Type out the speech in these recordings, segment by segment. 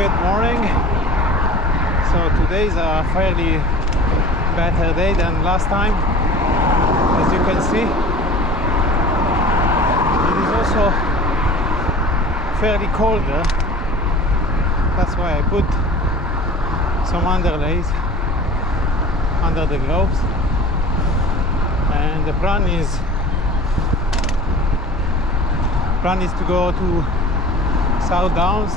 Good morning. So today's a fairly better day than last time, as you can see. It is also fairly cold there. That's why I put some underlays under the gloves, and the plan is to go to South Downs,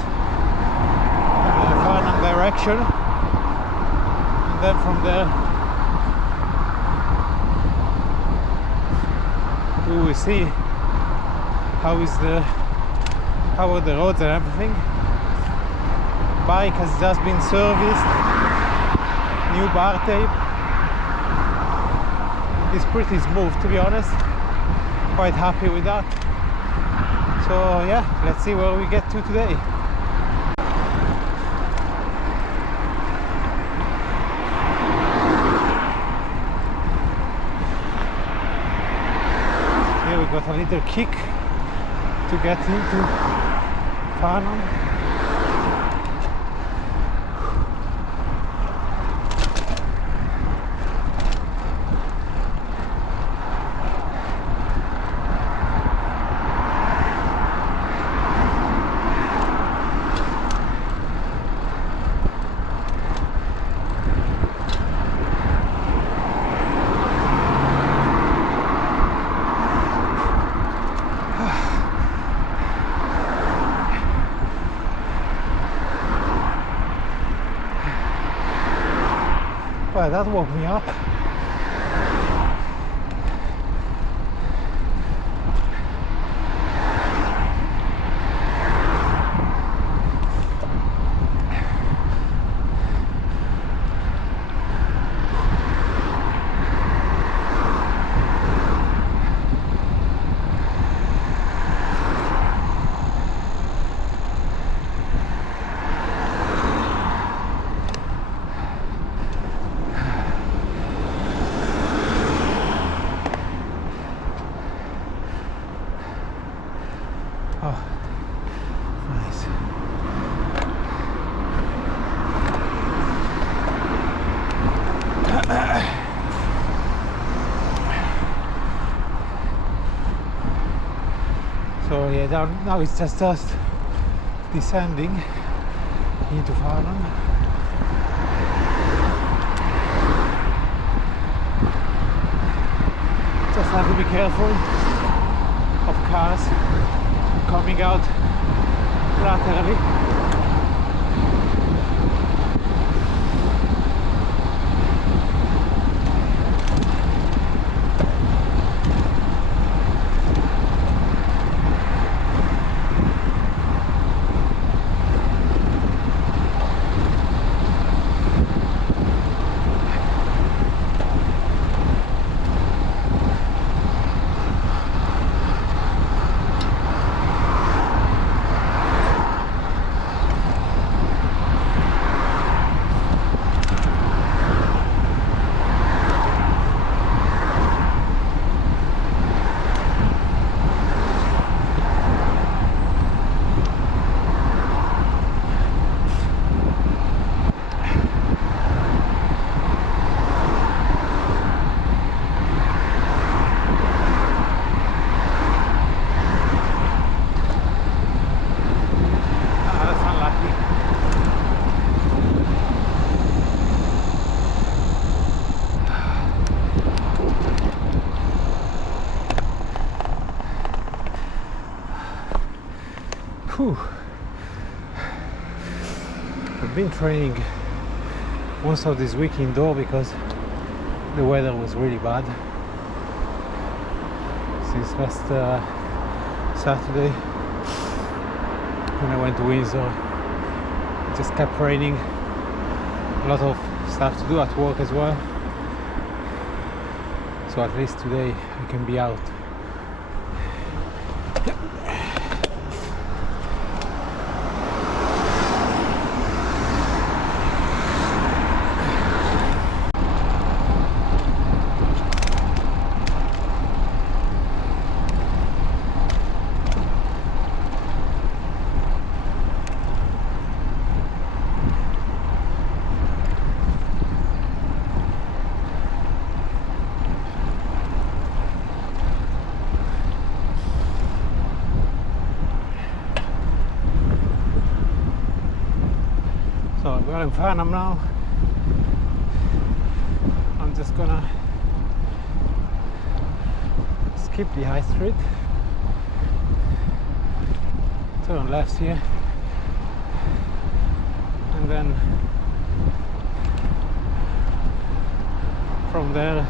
Farnham direction, and then from there we will see how are the roads and everything. Bike has just been serviced, new bar tape. It's pretty smooth, to be honest. Quite happy with that. So yeah, let's see where we get to today. Here we got a little kick to get into Farnham. Well, that woke me up. So yeah, now it's just us descending into Farnham. Just have to be careful of cars coming out laterally. Whew. I've been training most of this week indoor because the weather was really bad since last Saturday when I went to Windsor. It just kept raining, a lot of stuff to do at work as well, so at least today I can be out. So we're in Farnham now. I'm just gonna skip the high street, turn left here, and then from there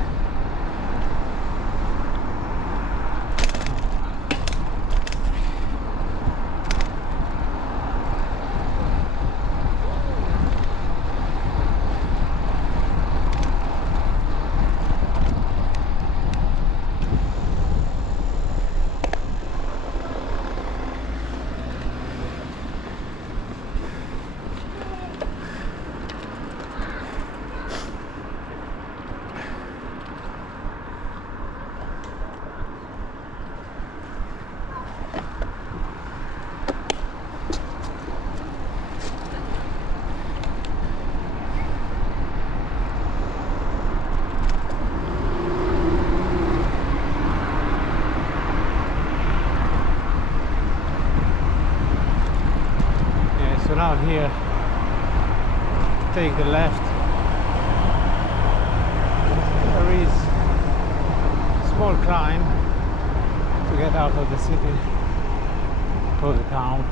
here, take the left. There is a small climb to get out of the city to the town.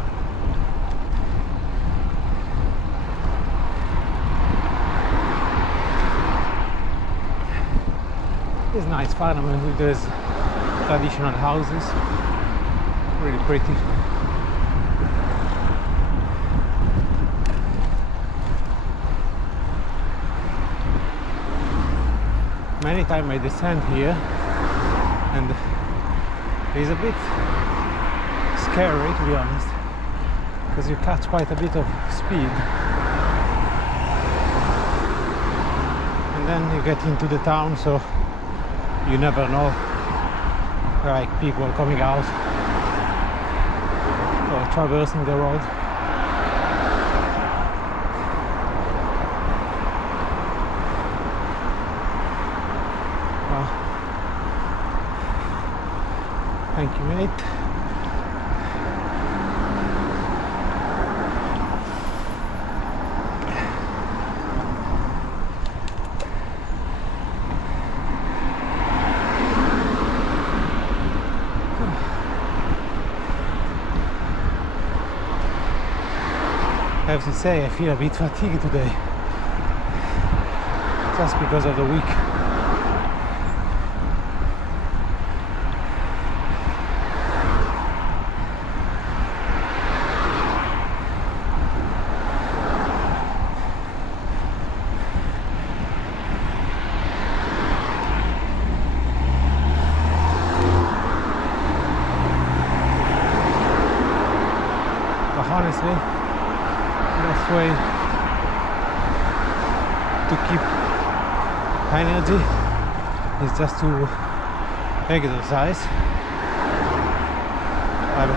It's nice Farnham with those traditional houses, really pretty. Many times I descend here and it's a bit scary, to be honest, because you catch quite a bit of speed and then you get into the town, so you never know, like people coming out or traversing the road. Thank you, mate. I have to say I feel a bit fatigued today, just because of the week. Honestly, best way to keep energy is just to exercise. I've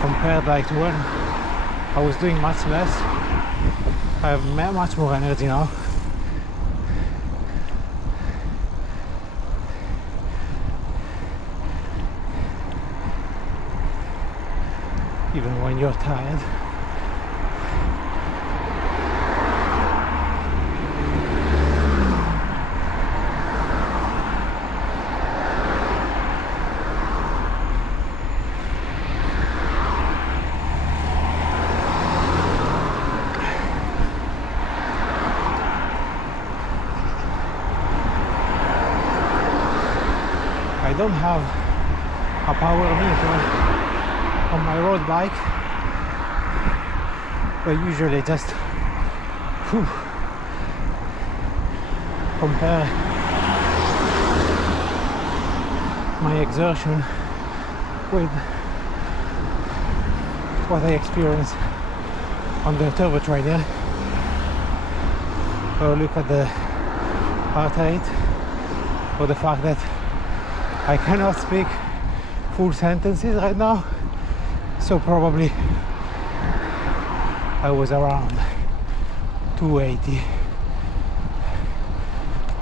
compared like to when I was doing much less. I have much more energy now. Even when you're tired. I don't have a power meter on my road bike, but usually just compare my exertion with what I experience on the turbo trainer, or look at the heart rate, or the fact that I cannot speak full sentences right now. So probably I was around 280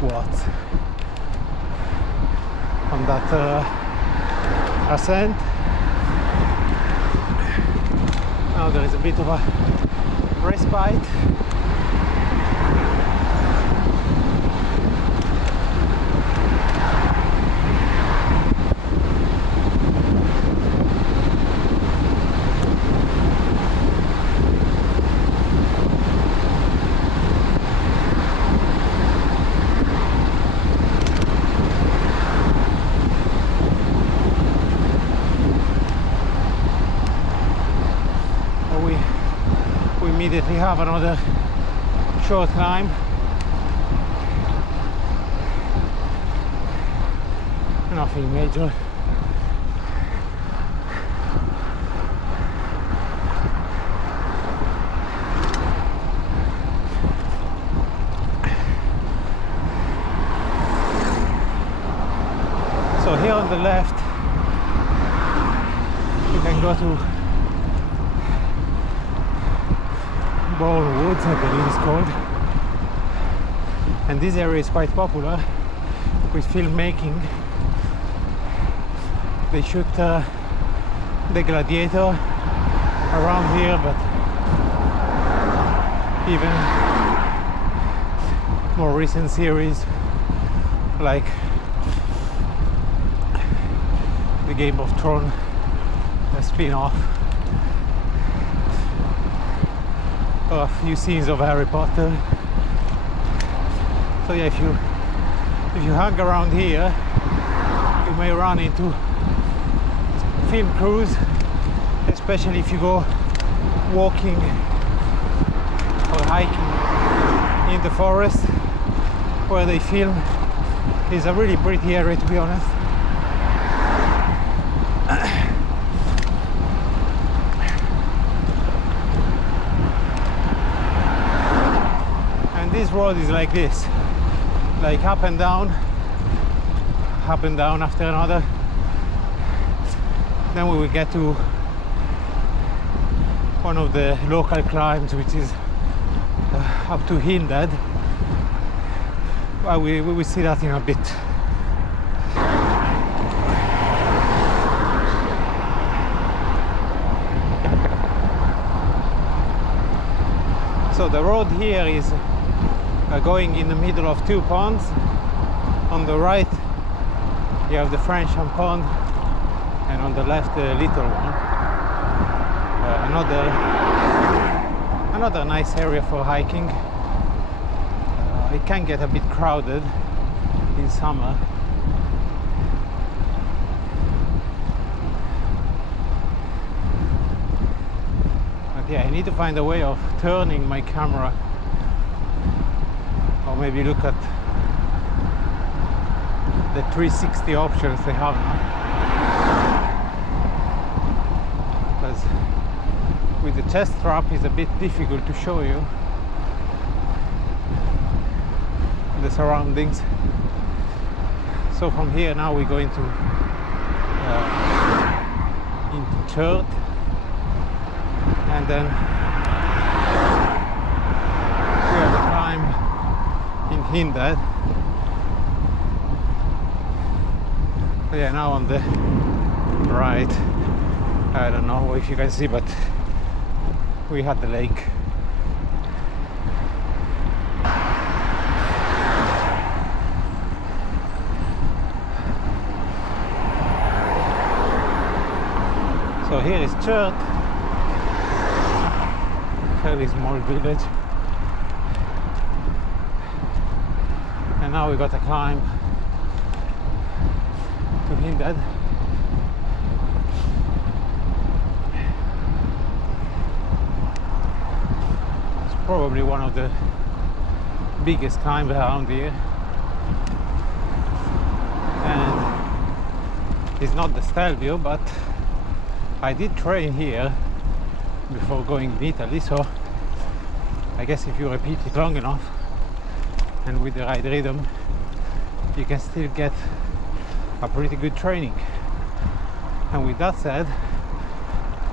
watts on that ascent. Now there is a bit of a respite. Immediately have another short climb. Nothing major. So here on the left you can go to Bourne Woods, I believe it's called, and this area is quite popular with filmmaking. They shoot the Gladiator around here, but even more recent series like the Game of Thrones, a spin-off, or a few scenes of Harry Potter. So yeah, if you hang around here, you may run into film crews, especially if you go walking or hiking in the forest where they film. It's a really pretty area, to be honest. And this road is like this, like up and down after another. Then we will get to one of the local climbs, which is up to Hindead. Well, we will see that in a bit. So the road here is going in the middle of two ponds. On the right you have the Farnham pond, and on the left the little one. Another nice area for hiking. It can get a bit crowded in summer. But yeah, I need to find a way of turning my camera, or maybe look at the 360 options they have now. Because with the chest strap it's a bit difficult to show you the surroundings. So from here now we go into Churt, and then we have a climb in Hindead. So yeah, now on the right, I don't know if you can see, but we had the lake. So here is Churt, fairly small village, and now we got a climb to Hindead. It's probably one of the biggest climbs around here, and it's not the Stelvio, but I did train here before going to Italy, so I guess if you repeat it long enough and with the right rhythm, you can still get a pretty good training. And with that said,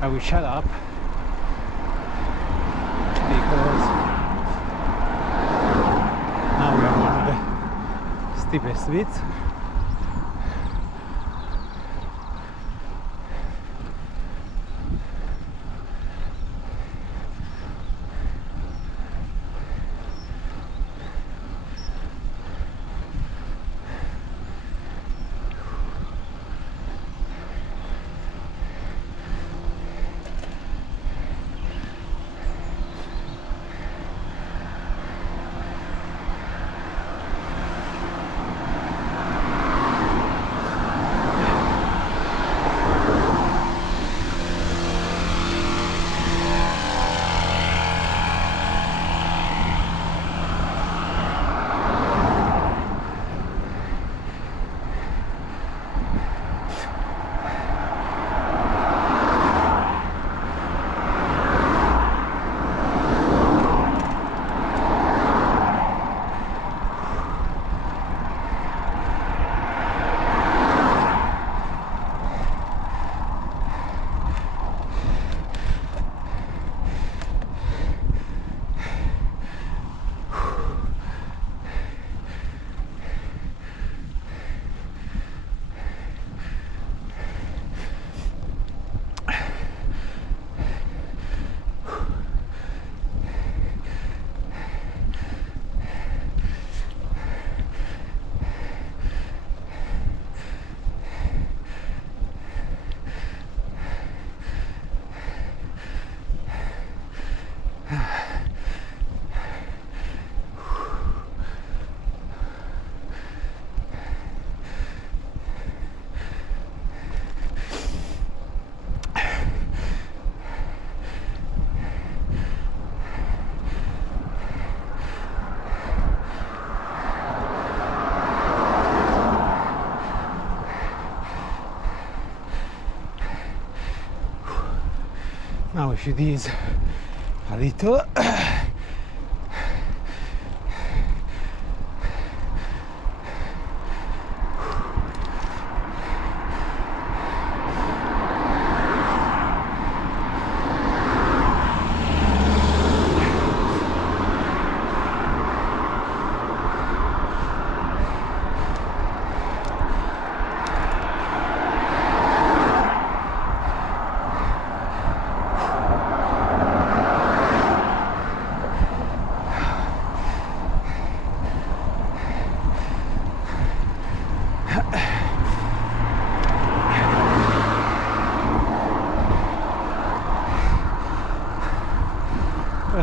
I will shut up because now we are one of the steepest bits. push these a little.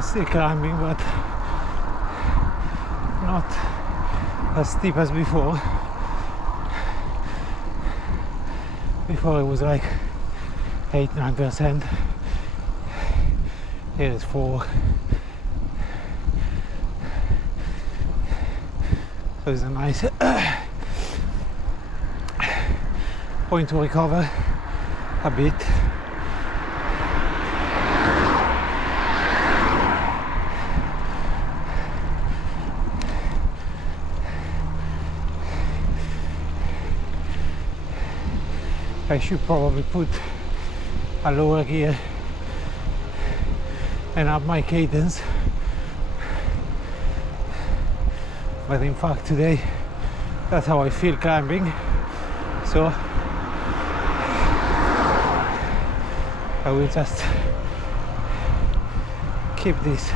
Still climbing, but not as steep as before. Before it was like 8-9%. Here it's 4. So it's a nice point to recover a bit. I should probably put a lower gear and up my cadence, but in fact today that's how I feel climbing, so I will just keep this.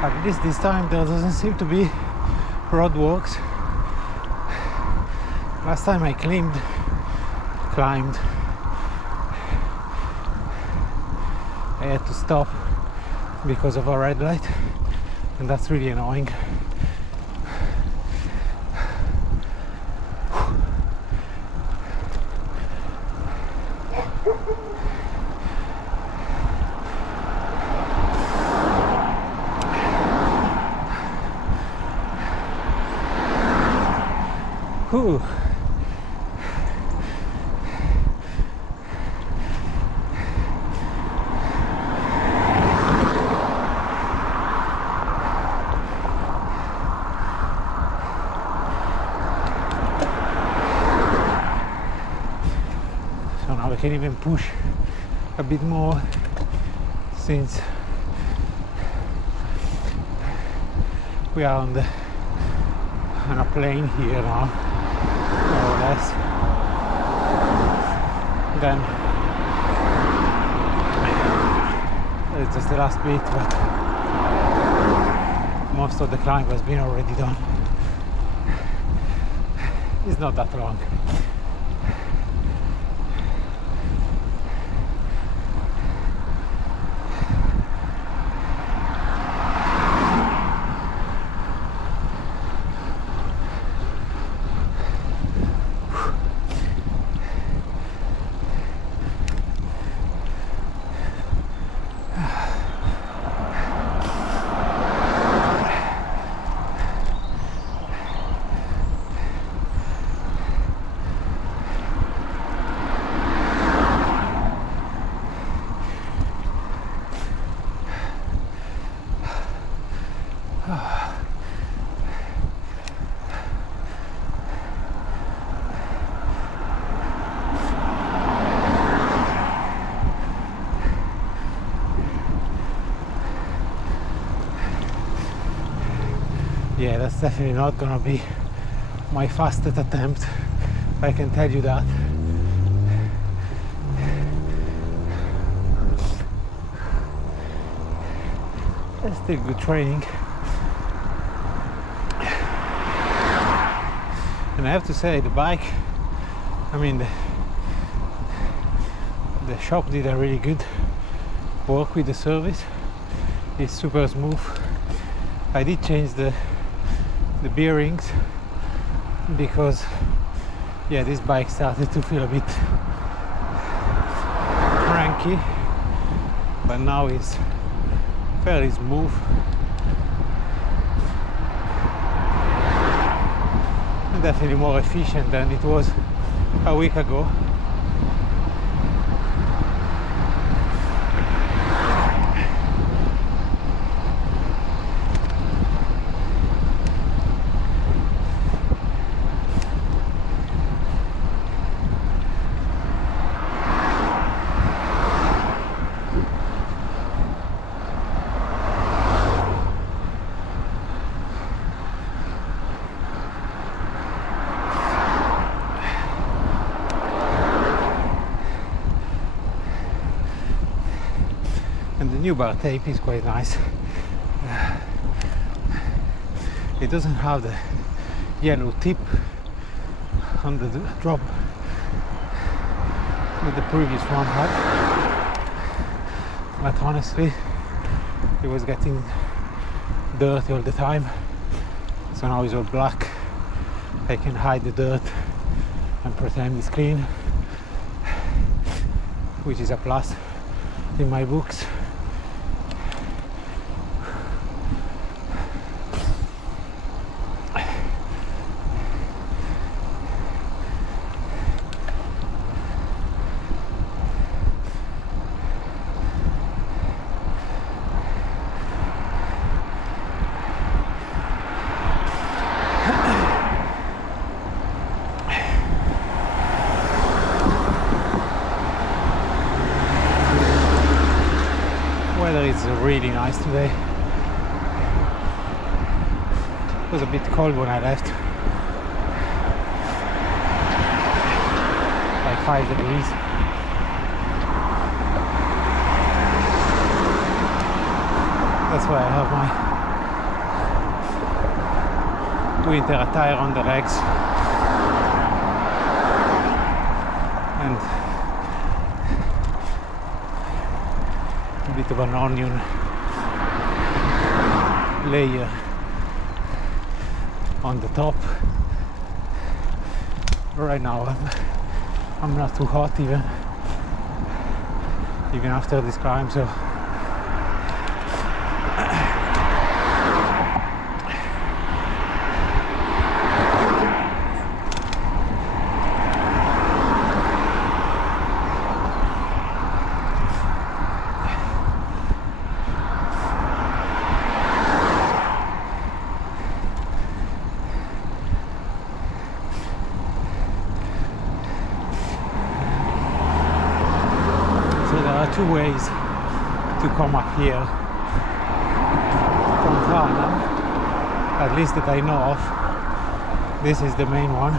At least this time there doesn't seem to be roadworks. Last time I climbed, I had to stop because of a red light, and that's really annoying. Whew. So now I can even push a bit more, since we are on a plane here now, more or less. Then it's just the last bit, but most of the climb has been already done. It's not that long. Yeah, that's definitely not gonna be my fastest attempt, I can tell you that. It's still good training. And I have to say, the bike, I mean, the shop did a really good work with the service. It's super smooth. I did change the bearings because, yeah, this bike started to feel a bit cranky, but now it's fairly smooth. definitely more efficient than it was a week ago. And the new bar tape is quite nice. It doesn't have the yellow tip on the drop that the previous one had, but honestly it was getting dirty all the time, so now it's all black. I can hide the dirt and pretend it's clean, which is a plus in my books. It's really nice today. It was a bit cold when I left, like 5 degrees. That's why I have my winter attire on the legs, and bit of an onion layer on the top. Right now I'm not too hot even after this climb, so two ways to come up here from Farnham, at least that I know of. This is the main one.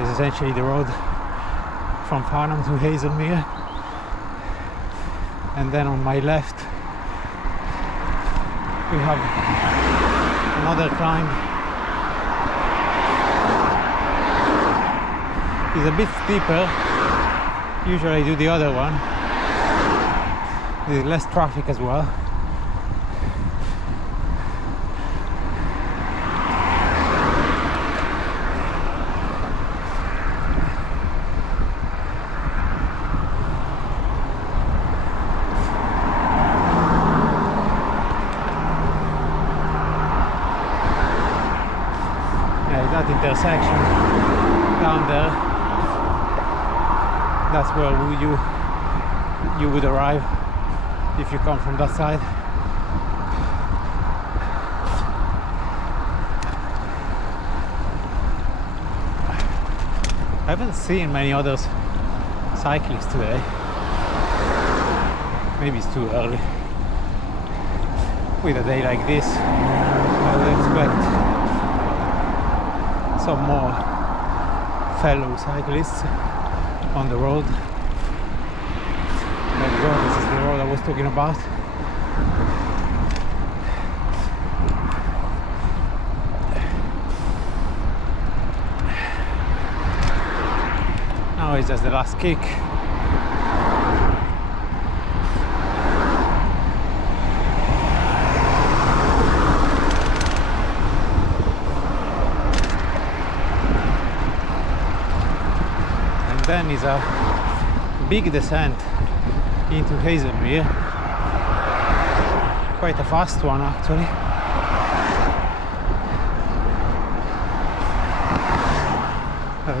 It's essentially the road from Farnham to Haslemere, and then on my left we have another climb. It's a bit steeper. Usually I do the other one. There's less traffic as well. Yeah, that intersection down there, that's where you would arrive if you come from that side. I haven't seen many other cyclists today. Maybe it's too early. With a day like this, I would expect some more fellow cyclists on the road. There we go, this is the road I was talking about. Now it's just the last kick. Then is a big descent into Haslemere, quite a fast one actually.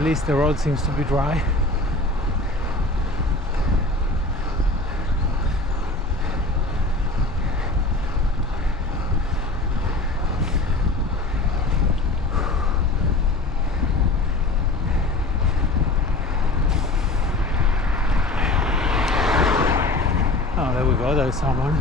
At least the road seems to be dry. Oh, there we go, there's someone.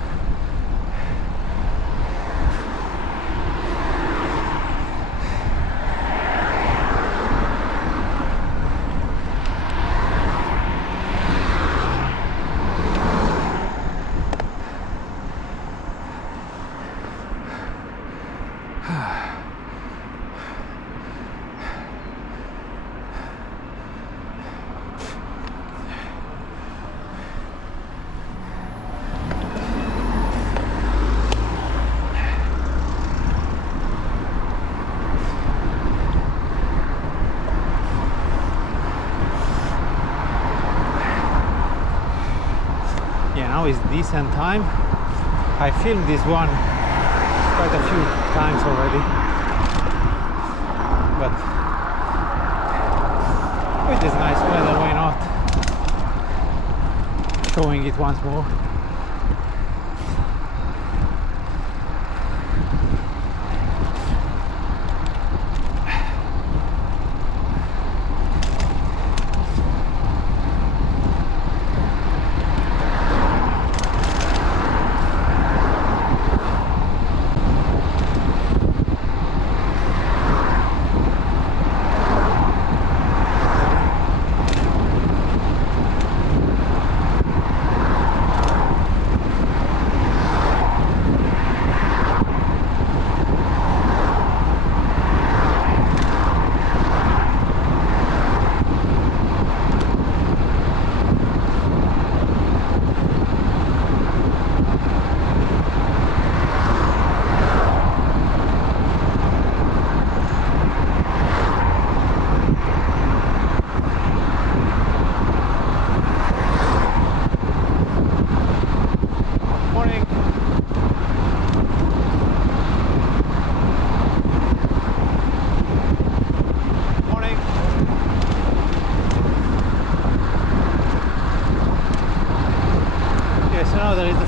Now is decent time. I filmed this one quite a few times already, but with this nice weather, why not showing it once more.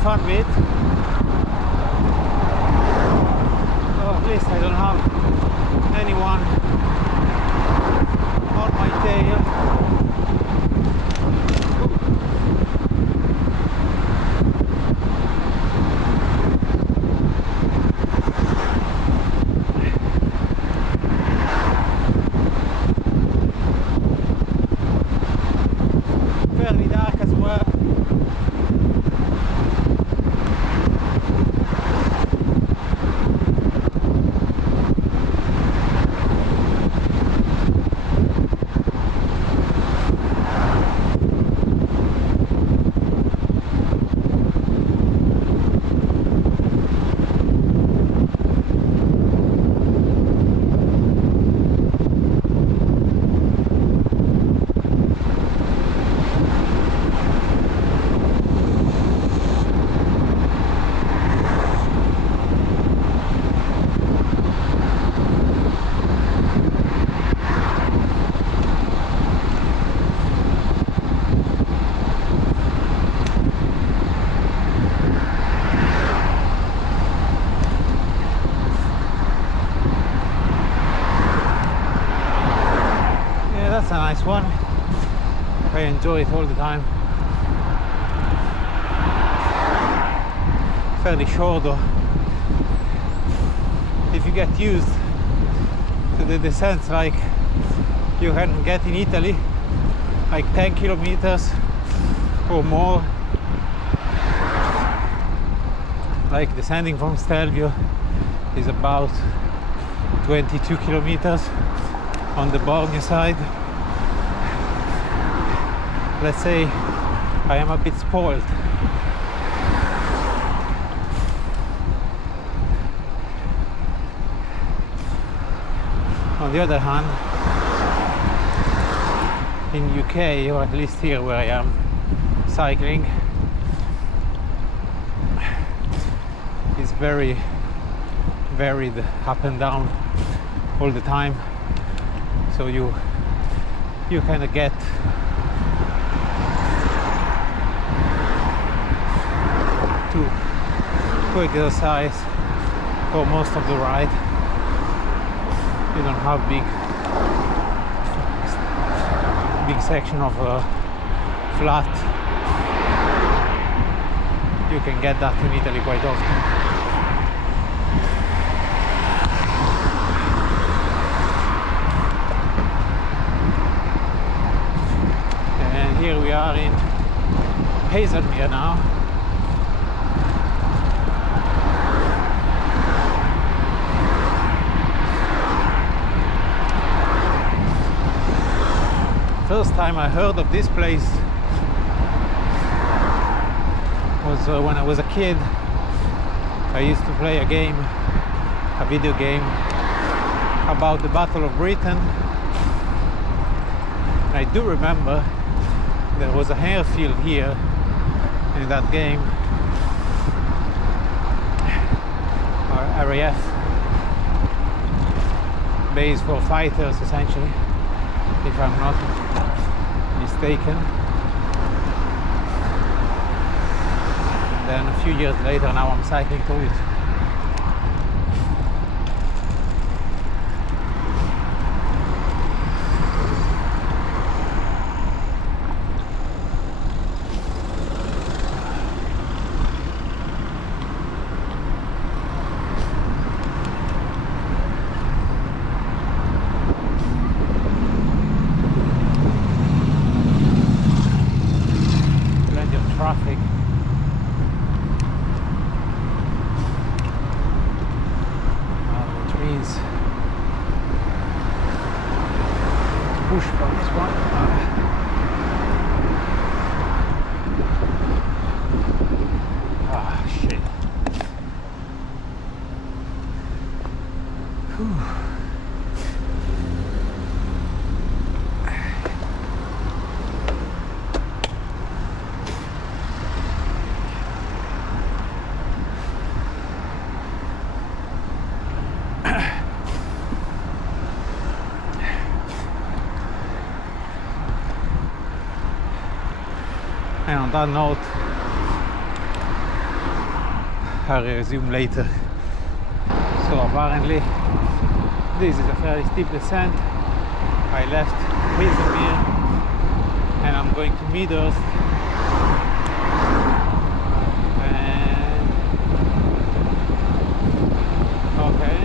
Fun bit. So at least I don't have anyone on my tail. Fairly dark as well. A nice one. I enjoy it all the time. Fairly short though. If you get used to the descents like you can get in Italy, like 10 kilometers or more, like descending from Stelvio is about 22 kilometers on the Borneo side. Let's say I am a bit spoiled. On the other hand, in UK, or at least here where I am cycling, is very varied, up and down all the time. So you you kind of get to exercise for most of the ride. You don't have big section of flat. You can get that in Italy quite often. And here we are in Haslemere now. First time I heard of this place was when I was a kid. I used to play a video game about the Battle of Britain. And I do remember there was a airfield here in that game, our RAF base for fighters essentially, if I'm not mistaken. And then a few years later, now I'm cycling to it. Traffic. Which means push for this one. Shit. Whew. And on that note, I'll resume later. So apparently this is a fairly steep descent. I left Haslemere and I'm going to Midhurst. Okay.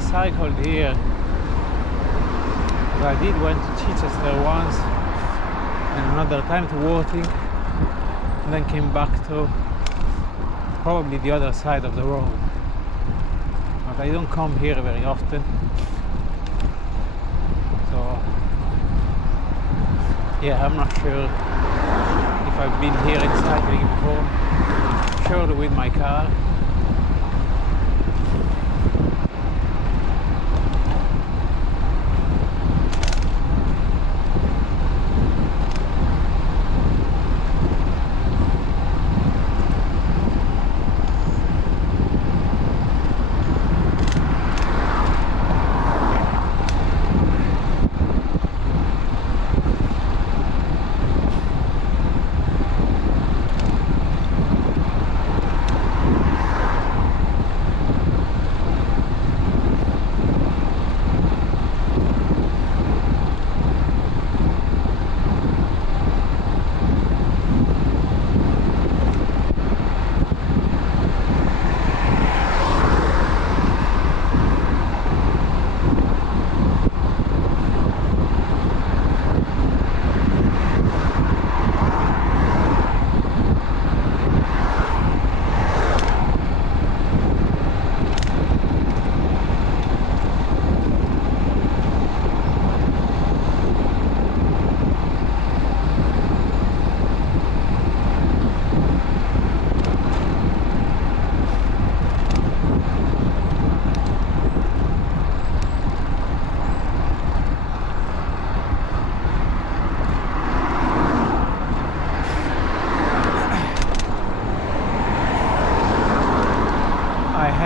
Cycled here. I did went to Chichester once and another time to Worthing and then came back to probably the other side of the road, but I don't come here very often, so yeah, I'm not sure if I've been here in cycling before. Surely with my car.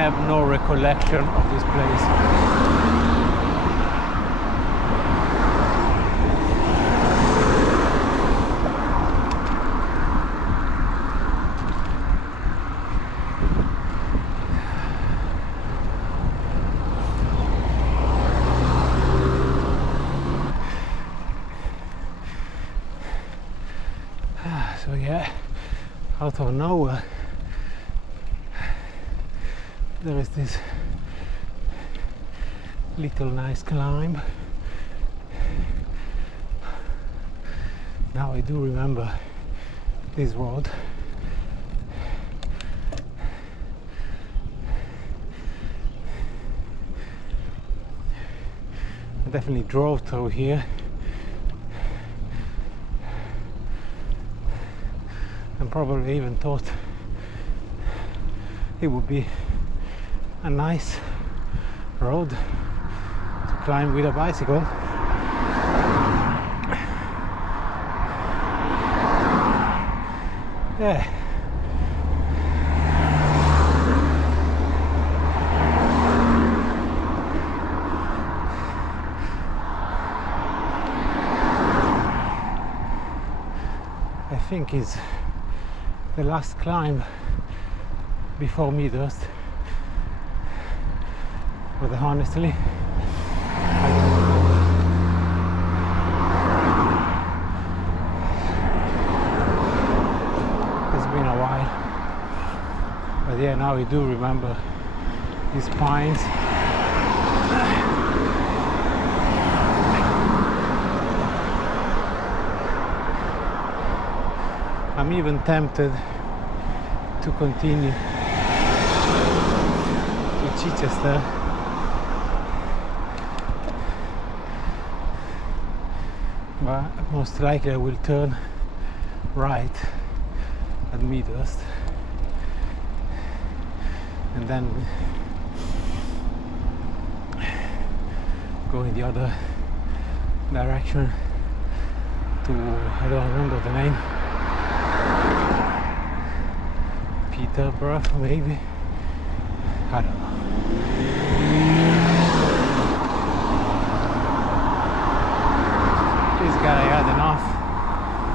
have no recollection of this place. So yeah, out of nowhere there is this little nice climb. Now I do remember this road. I definitely drove through here. And probably even thought it would be a nice road to climb with a bicycle. Yeah. I think it's the last climb before Midhurst, but honestly I don't know. It's been a while, but yeah, now I do remember these pines. I'm even tempted to continue to Chichester, but most likely I will turn right at Midhurst and then go in the other direction to, I don't remember the name, Peterborough maybe, I don't know. This guy had enough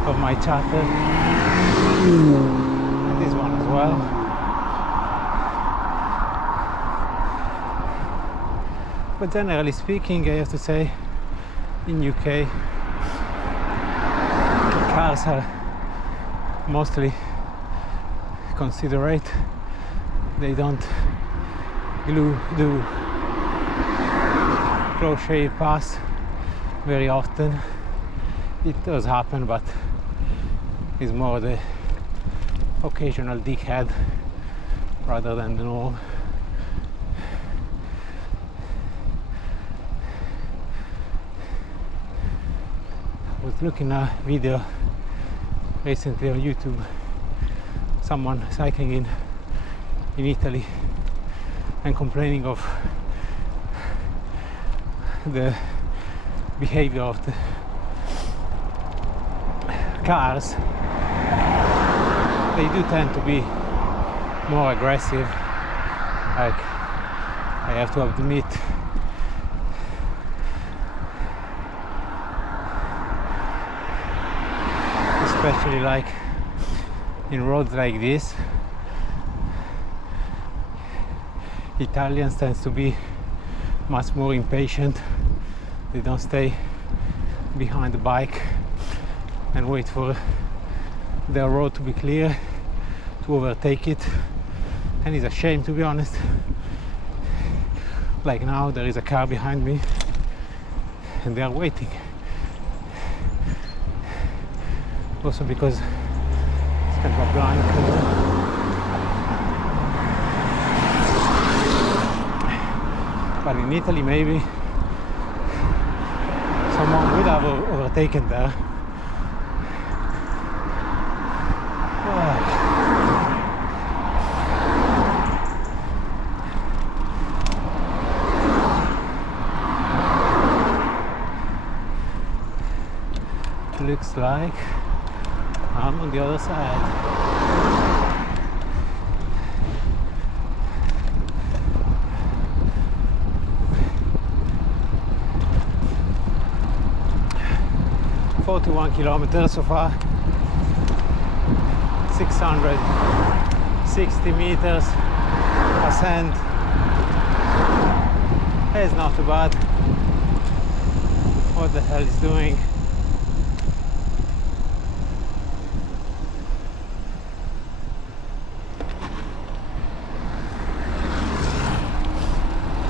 of my chatter, and this one as well. But generally speaking, I have to say, in UK, the cars are mostly considerate. They don't do close shave pass very often. It does happen, but it's more the occasional dickhead rather than the norm. I was looking at a video recently on YouTube, someone cycling in Italy and complaining of the behavior of the cars. They do tend to be more aggressive, like I have to admit. Especially like in roads like this, Italians tend to be much more impatient. They don't stay behind the bike and wait for their road to be clear to overtake it, and it's a shame, to be honest. Like now there is a car behind me and they are waiting, also because it's kind of a blind curve. But in Italy maybe someone would have overtaken there. Looks like I'm on the other side. 41 kilometers so far, 660 meters ascent. It's not too bad. What the hell is doing?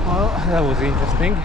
Well, that was interesting.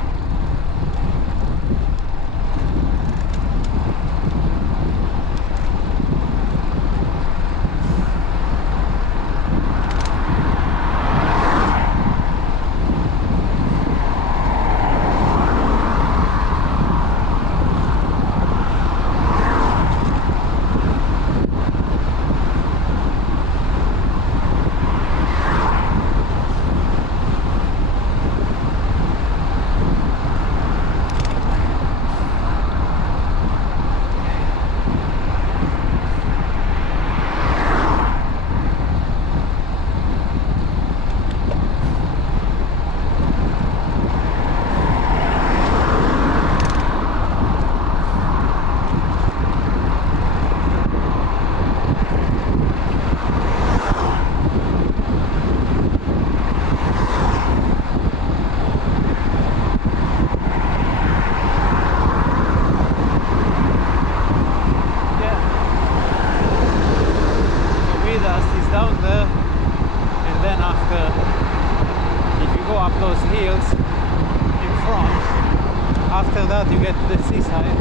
You get to the seaside.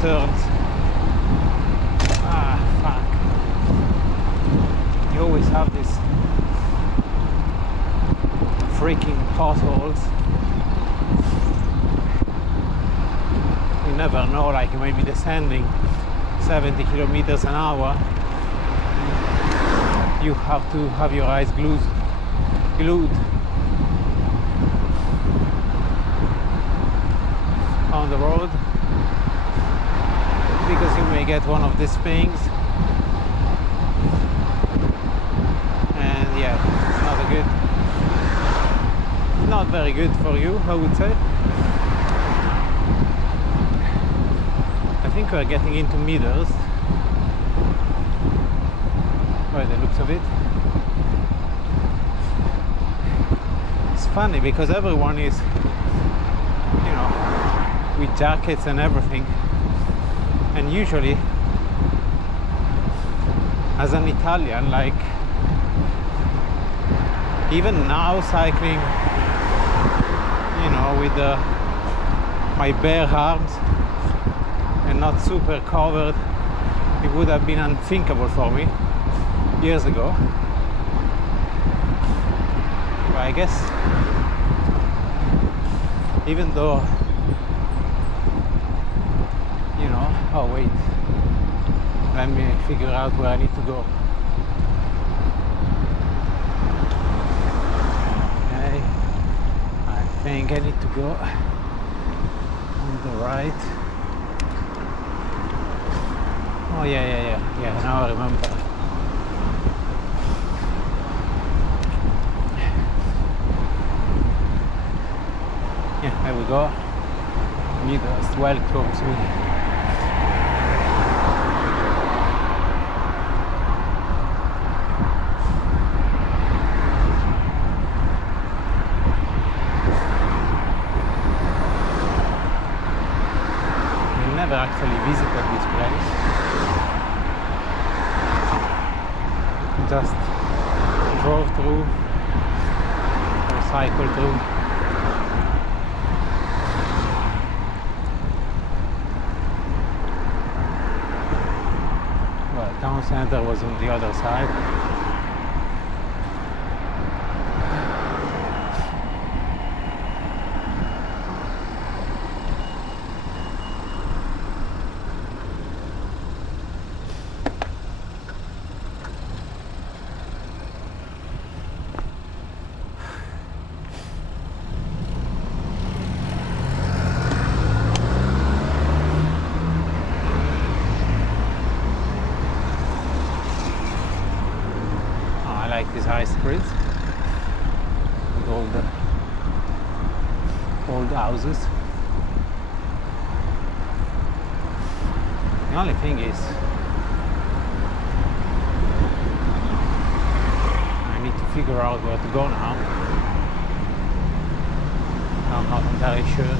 Turns. Ah, fuck. You always have these freaking potholes. You never know, like you may be descending 70 kilometers an hour. You have to have your eyes glued. On the road. Because you may get one of these things, and yeah, it's not very good for you, I would say. I think we're getting into Midhurst by the looks of it. It's funny because everyone is, you know, with jackets and everything. And usually, as an Italian, like, even now cycling, you know, with my bare arms and not super covered, it would have been unthinkable for me years ago. But I guess, even though, oh wait, let me figure out where I need to go. Okay, I think I need to go on the right. Oh yeah, now I remember. Yeah, there we go. Midhurst welcomes me. never actually visited this place. Just drove through or cycled through. Well, town centre was on the other side. These high streets with all the old houses. The only thing is I need to figure out where to go now. I'm not entirely sure.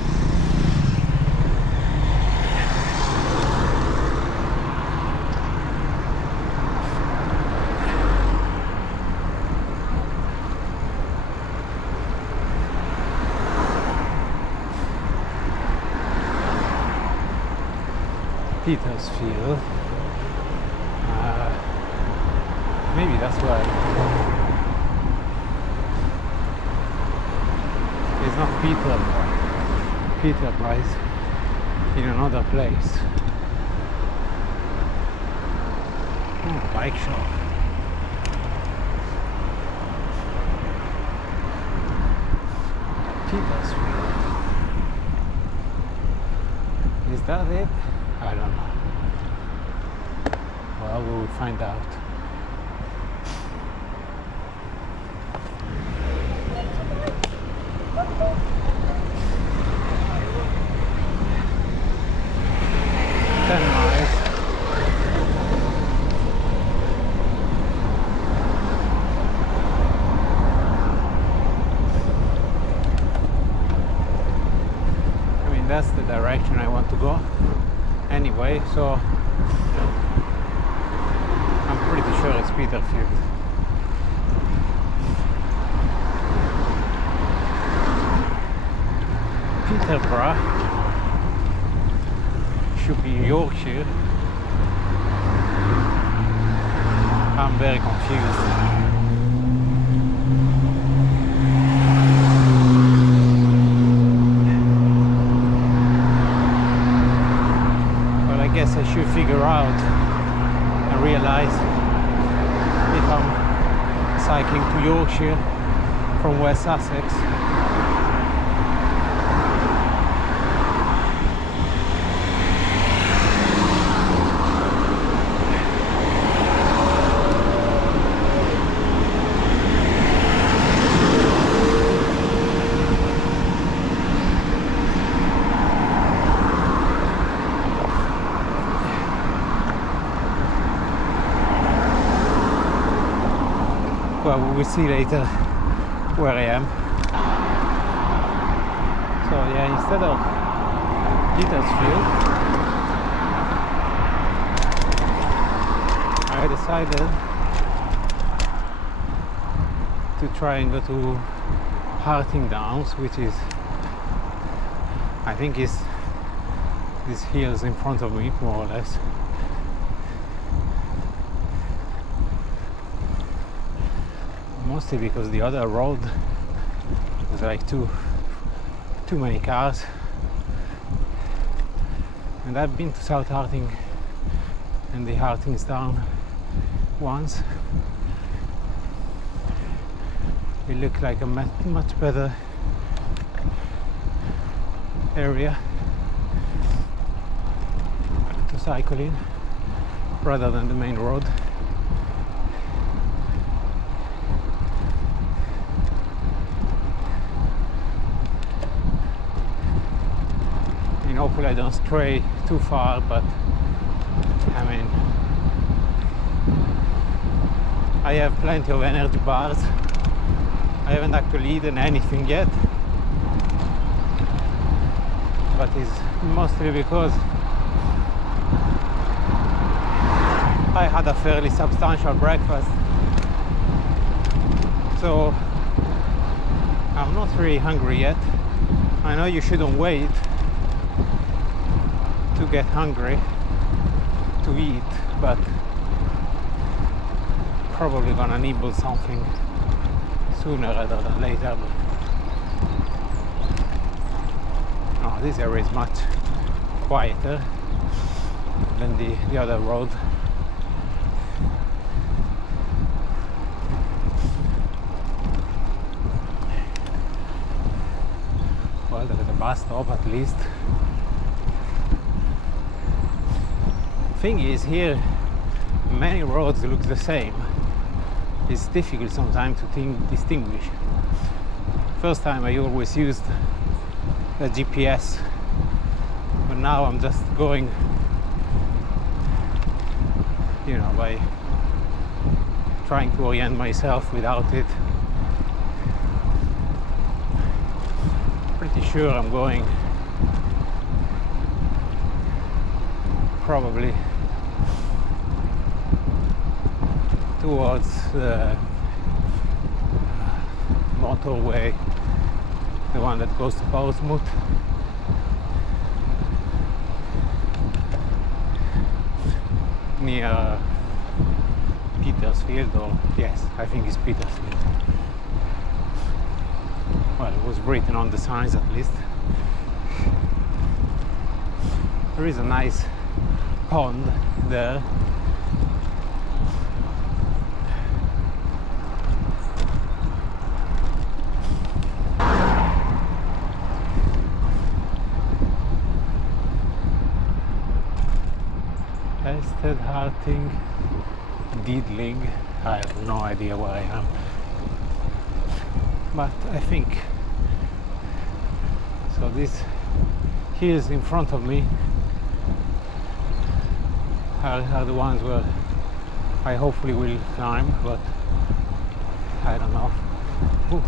Petersfield. Maybe that's why it's not Peterborough is in another place. Oh, bike shop. Petersfield. Is that it? I don't know. Well, we will find out. That's the direction I want to go anyway, so I'm pretty sure it's Petersfield. Peterborough should be Yorkshire. I'm very confused. I guess I should figure out and realize if I'm cycling to Yorkshire from West Sussex. Well, we'll see later where I am. So yeah, instead of Petersfield, I decided to try and go to Harting Downs, which is, I think is these hills in front of me, more or less. Mostly because the other road was like too many cars, and I've been to South Harting and the Harting's Down once. It looked like a much better area to cycle in rather than the main road. Hopefully I don't stray too far, but I mean, I have plenty of energy bars. I haven't actually eaten anything yet, but it's mostly because I had a fairly substantial breakfast, so I'm not really hungry yet. I know you shouldn't wait to get hungry to eat, but probably gonna nibble something sooner rather than later. Oh, this area is much quieter than the other road. Well, there is a bus stop at least. Thing is, here many roads look the same. It's difficult sometimes to distinguish. First time I always used a GPS, but now I'm just going, you know, by trying to orient myself without it. Pretty sure I'm going probably towards the motorway, the one that goes to Portsmouth. Near Petersfield, or yes, I think it's Petersfield. Well, it was written on the signs at least. There is a nice pond there. Elsted Harting, Diddling. I have no idea where I am, but I think so. These hills in front of me are the ones where I hopefully will climb, but I don't know. Ooh.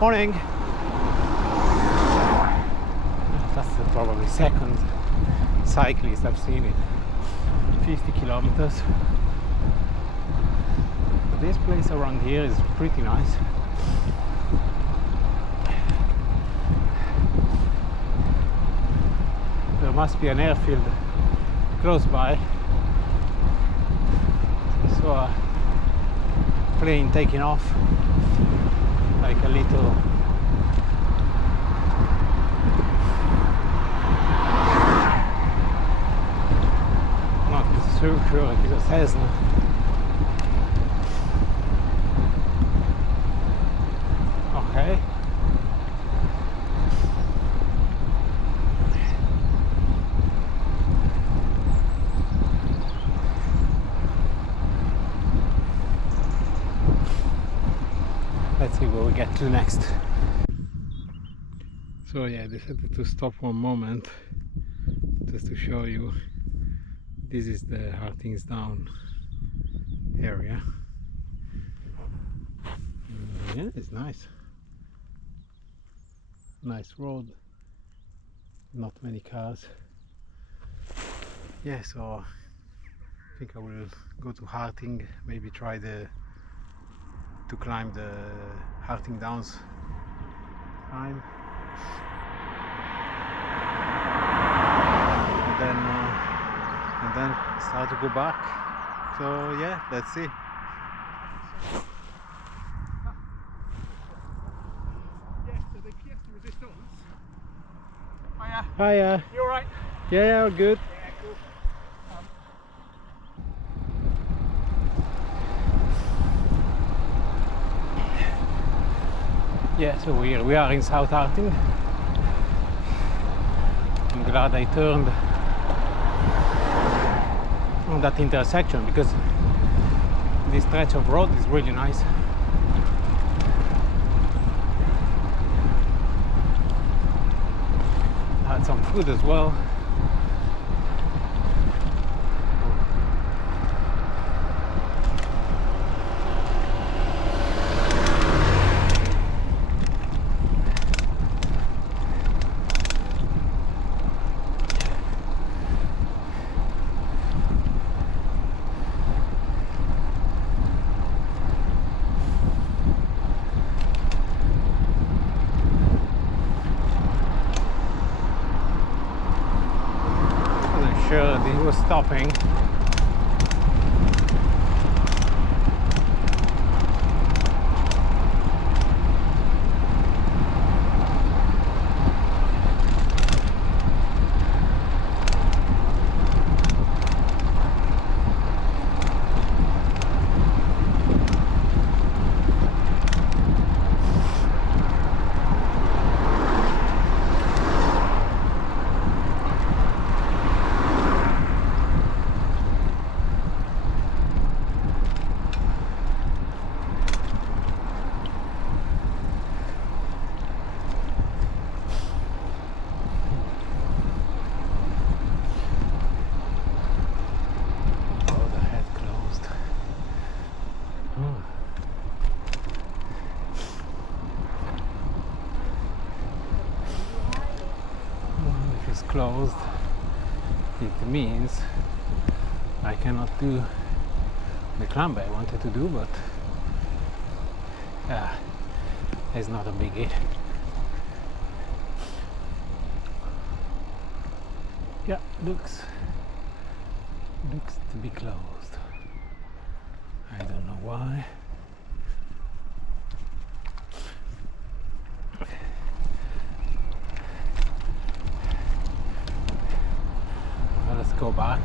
Morning. That's the probably second cyclist I've seen it. 50 kilometers. This place around here is pretty nice. There must be an airfield close by. I saw a plane taking off, like a little sure if it's a Cessna. Okay. Let's see where we get to next. So yeah, I decided to stop one moment just to show you. This is the Hartings Down area. Yeah, it's nice. Nice road. Not many cars. Yeah, so I think I will go to Harting. Maybe try to climb the Harting Downs climb. And then start to go back. So yeah, let's see. Yeah, so the pièce de resistance. Hiya. Hiya. You alright? Yeah, all good. Yeah, cool. Yeah, so we are in South Harting. I'm glad I turned on that intersection because this stretch of road is really nice. Had some food as well. was stopping. Closed, it means I cannot do the climb I wanted to do, but it's not a biggie. Yeah, looks to be closed. I don't know why. Let's go back.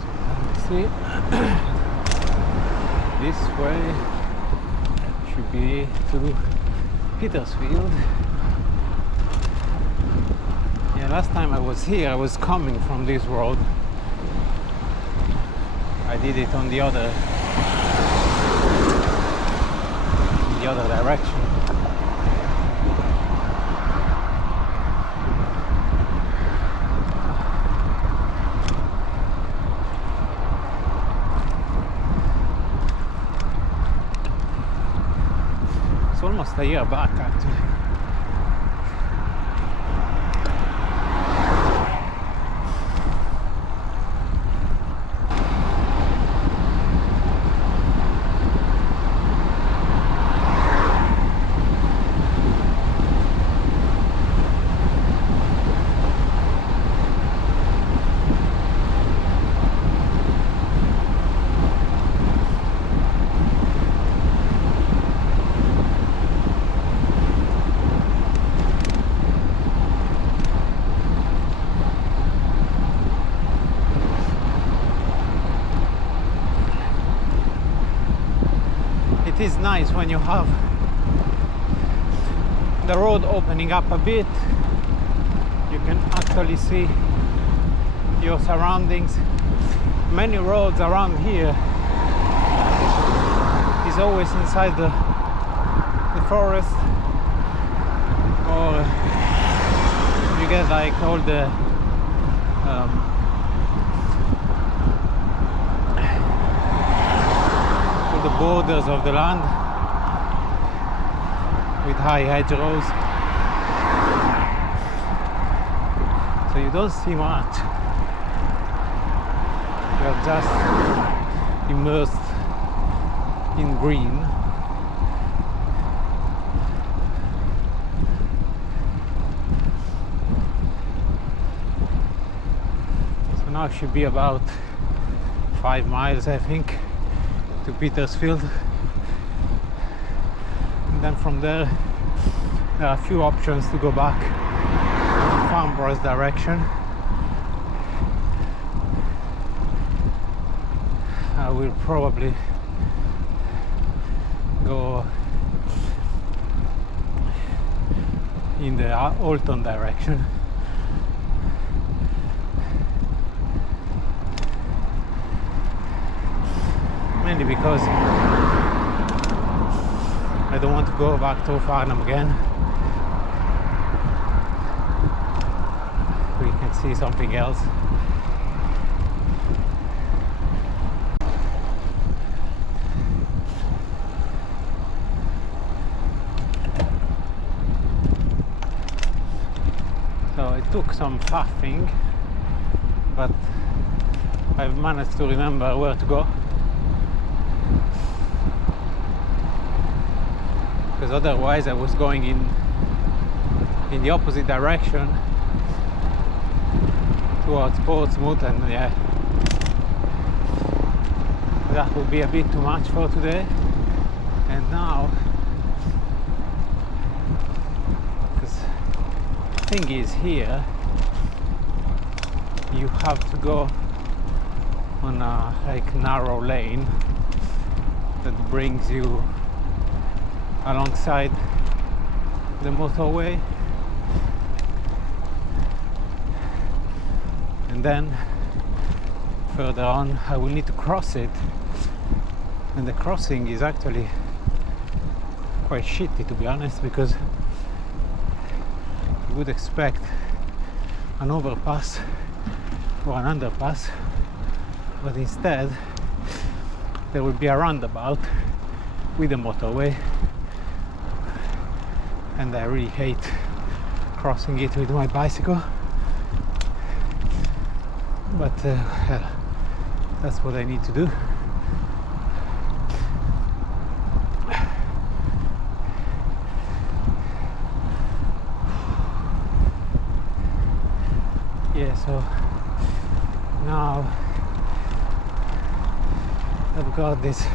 So let me see. This way should be to Petersfield. Yeah, last time I was here, I was coming from this road. I did it on the other direction. It's almost a year back, actually. It is nice when you have the road opening up a bit. You can actually see your surroundings. Many roads around here is always inside the forest, or you get like all the borders of the land with high hedgerows, so you don't see much. You are just immersed in green. So now it should be about 5 miles, I think, to Petersfield, and then from there there are a few options to go back in Farnborough's direction. I will probably go in the Alton direction. Mainly because I don't want to go back to Farnham again. We can see something else. So it took some faffing, but I've managed to remember where to go, because otherwise I was going in the opposite direction towards Portsmouth, and yeah, that would be a bit too much for today. And now, because the thing is, here you have to go on a like narrow lane that brings you alongside the motorway, and then further on I will need to cross it, and the crossing is actually quite shitty, to be honest, because you would expect an overpass or an underpass, but instead there will be a roundabout with a motorway, and I really hate crossing it with my bicycle, but that's what I need to do. Yeah, so now I've got this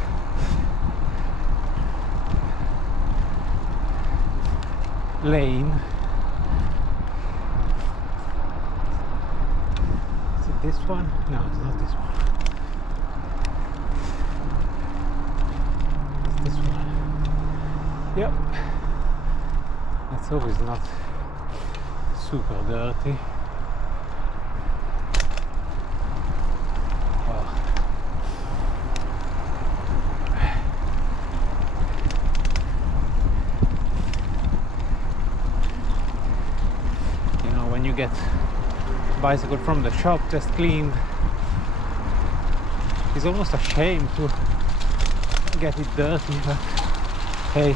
lane. Is it this one? No, it's not this one. It's this one. Yep. It's always not super dirty. Get bicycle from the shop just cleaned, it's almost a shame to get it dirty, but hey,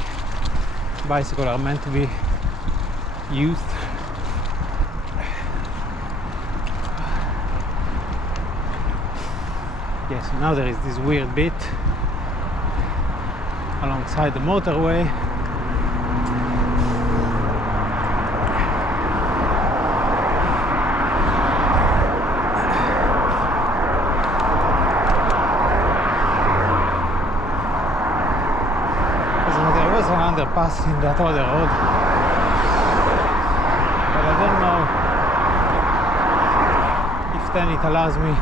bicycles are meant to be used. Yes, now there is this weird bit alongside the motorway. Underpass in that other road, but I don't know if then it allows me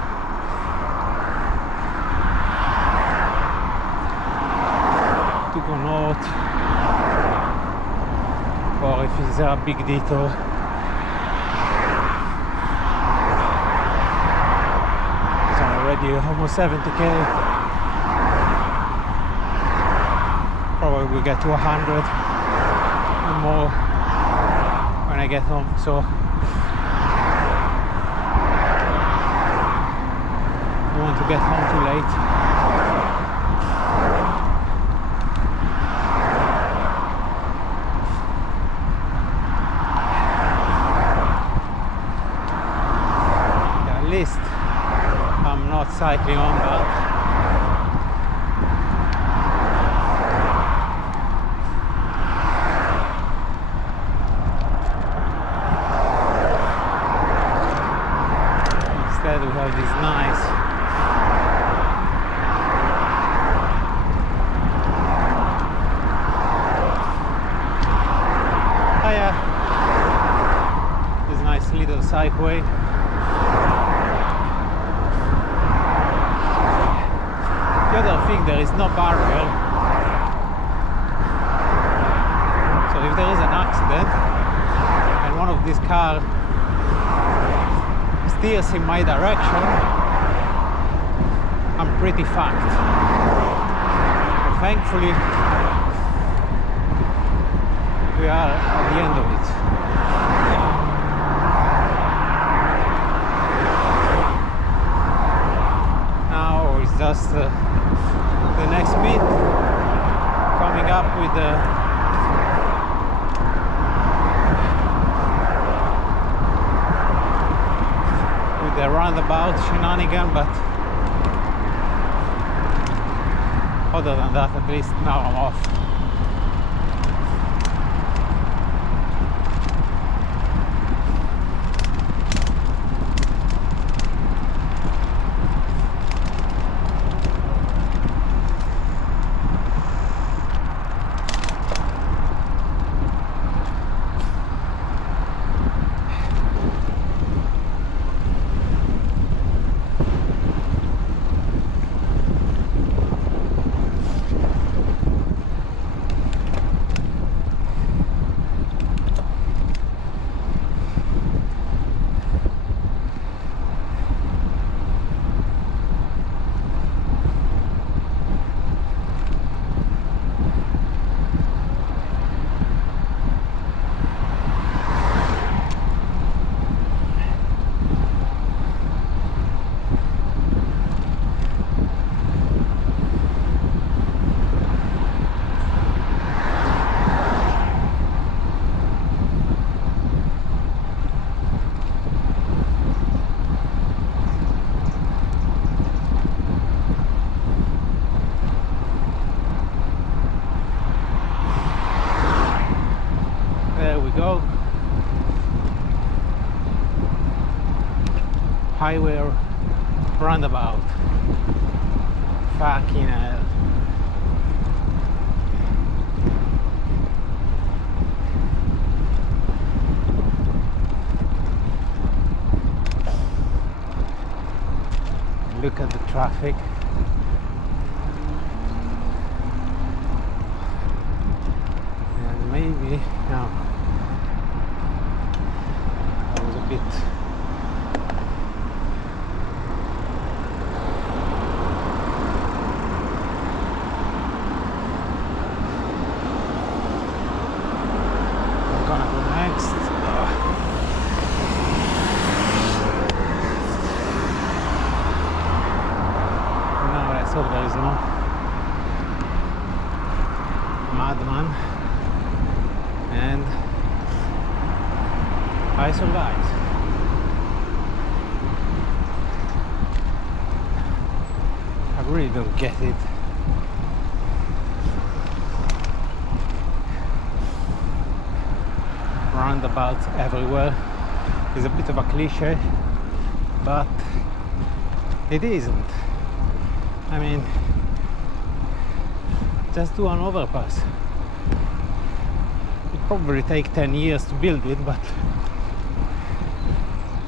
to go north, or if it's a big detour. It's already almost 70k. Probably will get to 100 and more when I get home, so I don't want to get home too late. Yeah, at least I'm not cycling on that. We have this nice this nice little cycleway. The other thing, there is no barrier, so if there is an accident and one of these cars steers in my direction, I'm pretty fucked. But thankfully, we are at the end of it. Now it's just the next bit, coming up with the the roundabout shenanigan, but other than that, at least now I'm off. Highway roundabout. Fucking hell. Look at the traffic. And maybe no. That was a bit. So there is no madman, and I survived. I really don't get it. Roundabouts everywhere is a bit of a cliche, but it isn't. I mean, just do an overpass. It probably take 10 years to build it, but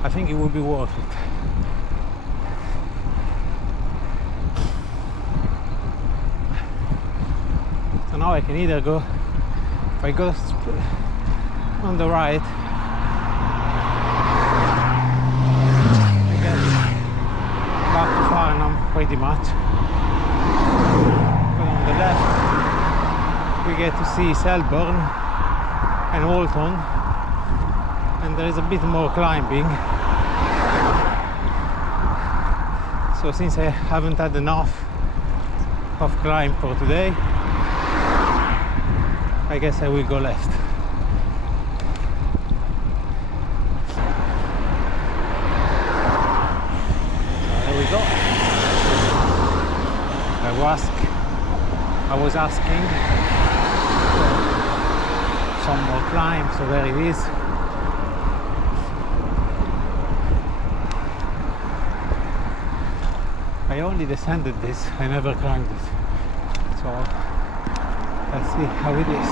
I think it would be worth it. So now I can either go, if I go on the right, I get back to Farnham pretty much. On the left we get to see Selborne and Alton, and there is a bit more climbing. So since I haven't had enough of climb for today, I guess I will go left. So there we go. I was asking for some more climb, so there it is. I only descended this, I never climbed it. So let's see how it is.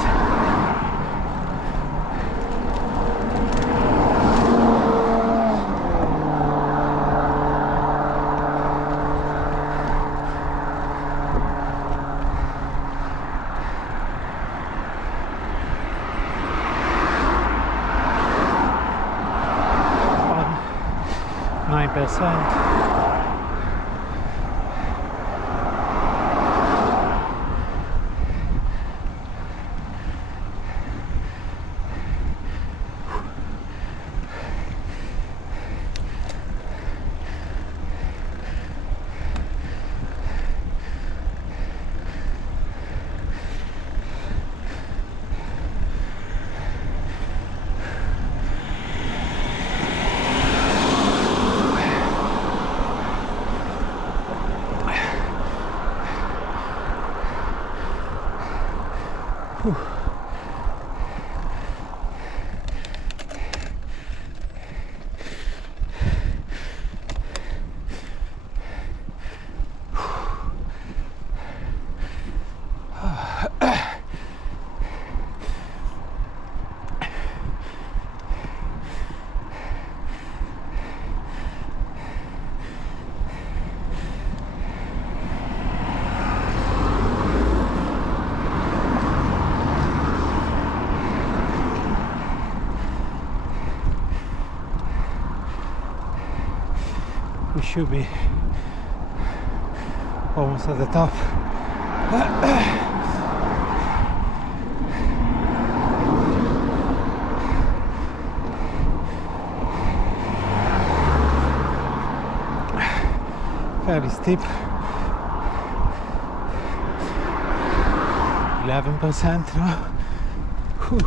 we should be almost at the top. Fairly steep. 11% now. Whew.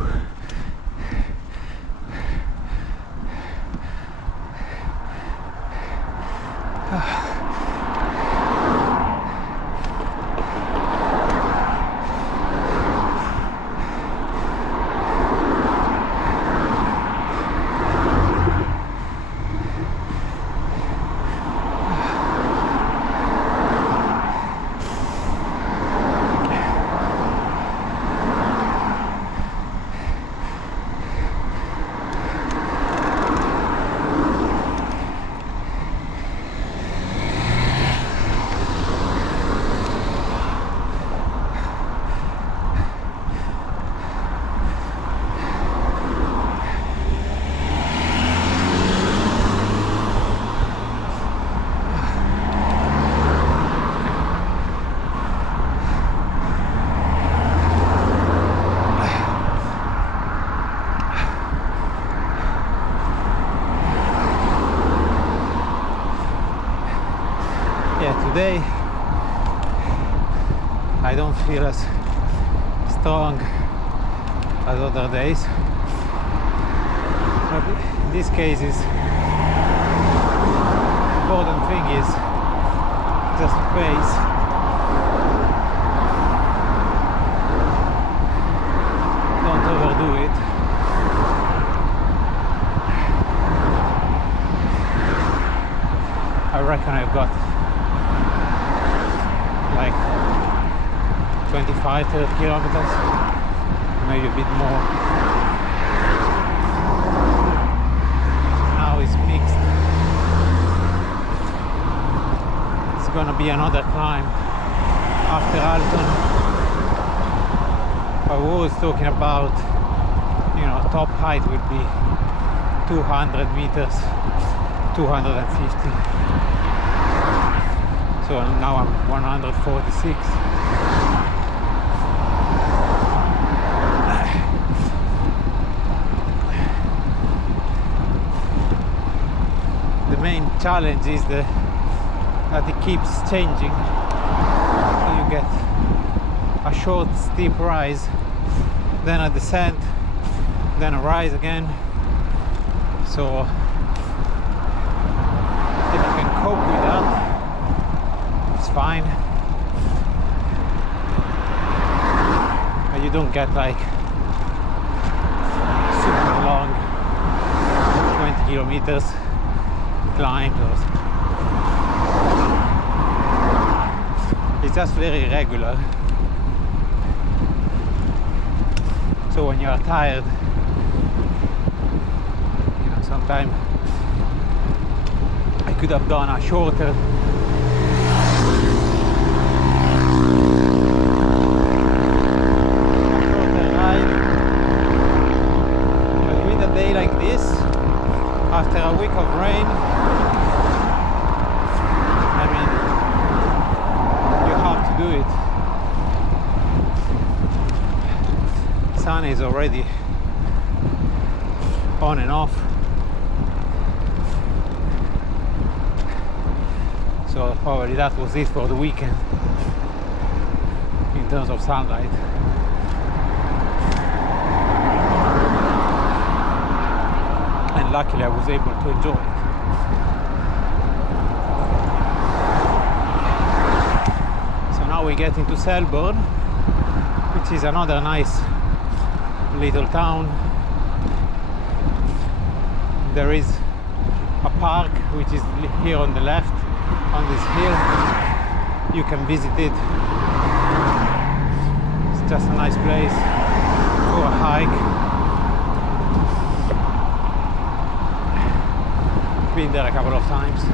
Today I don't feel as strong as other days, but in this case is important thing is just pace. Don't overdo it. I reckon I've got like 25-30 kilometers, maybe a bit more. Now it's mixed. It's gonna be another climb after Alton. I was talking about, you know, top height would be 200 meters, 250. So now I'm 146. The main challenge is that it keeps changing. So you get a short steep rise, then a descent, then a rise again. So if you can cope with that, fine, but you don't get like super long 20 kilometers climbs. It's just very regular. So when you are tired, you know, sometimes I could have done a shorter day like this, after a week of rain, I mean, you have to do it. Sun is already on and off, so probably that was it for the weekend in terms of sunlight. Luckily I was able to enjoy it. So now we get into Selborne, which is another nice little town. There is a park which is here on the left, on this hill. You can visit it. It's just a nice place for a hike. Been there a couple of times.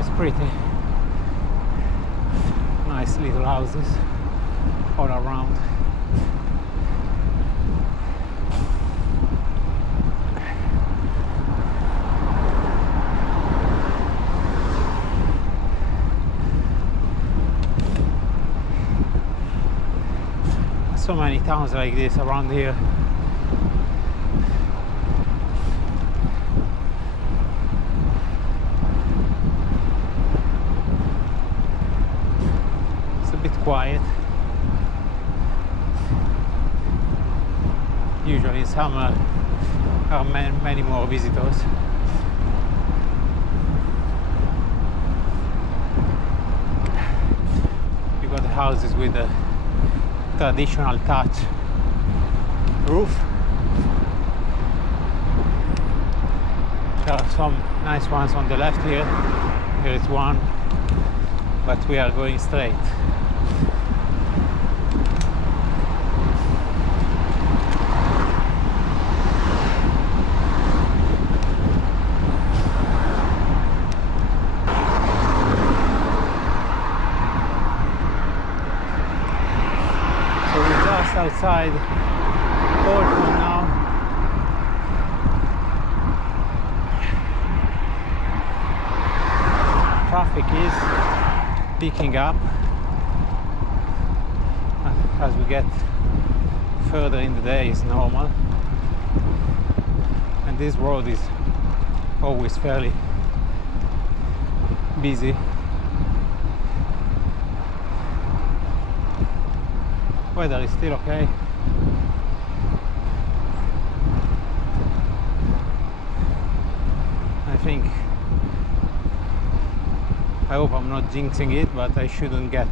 it's pretty. Nice little houses all around. So many towns like this around here. It's a bit quiet. Usually in summer there are many more visitors. You got the houses with the traditional thatch roof. There are some nice ones on the left here. Here is one, but we are going straight. Outside Alton now. Traffic is picking up as we get further in the day. Is normal, and this road is always fairly busy. Weather is still okay. I hope I'm not jinxing it, but I shouldn't get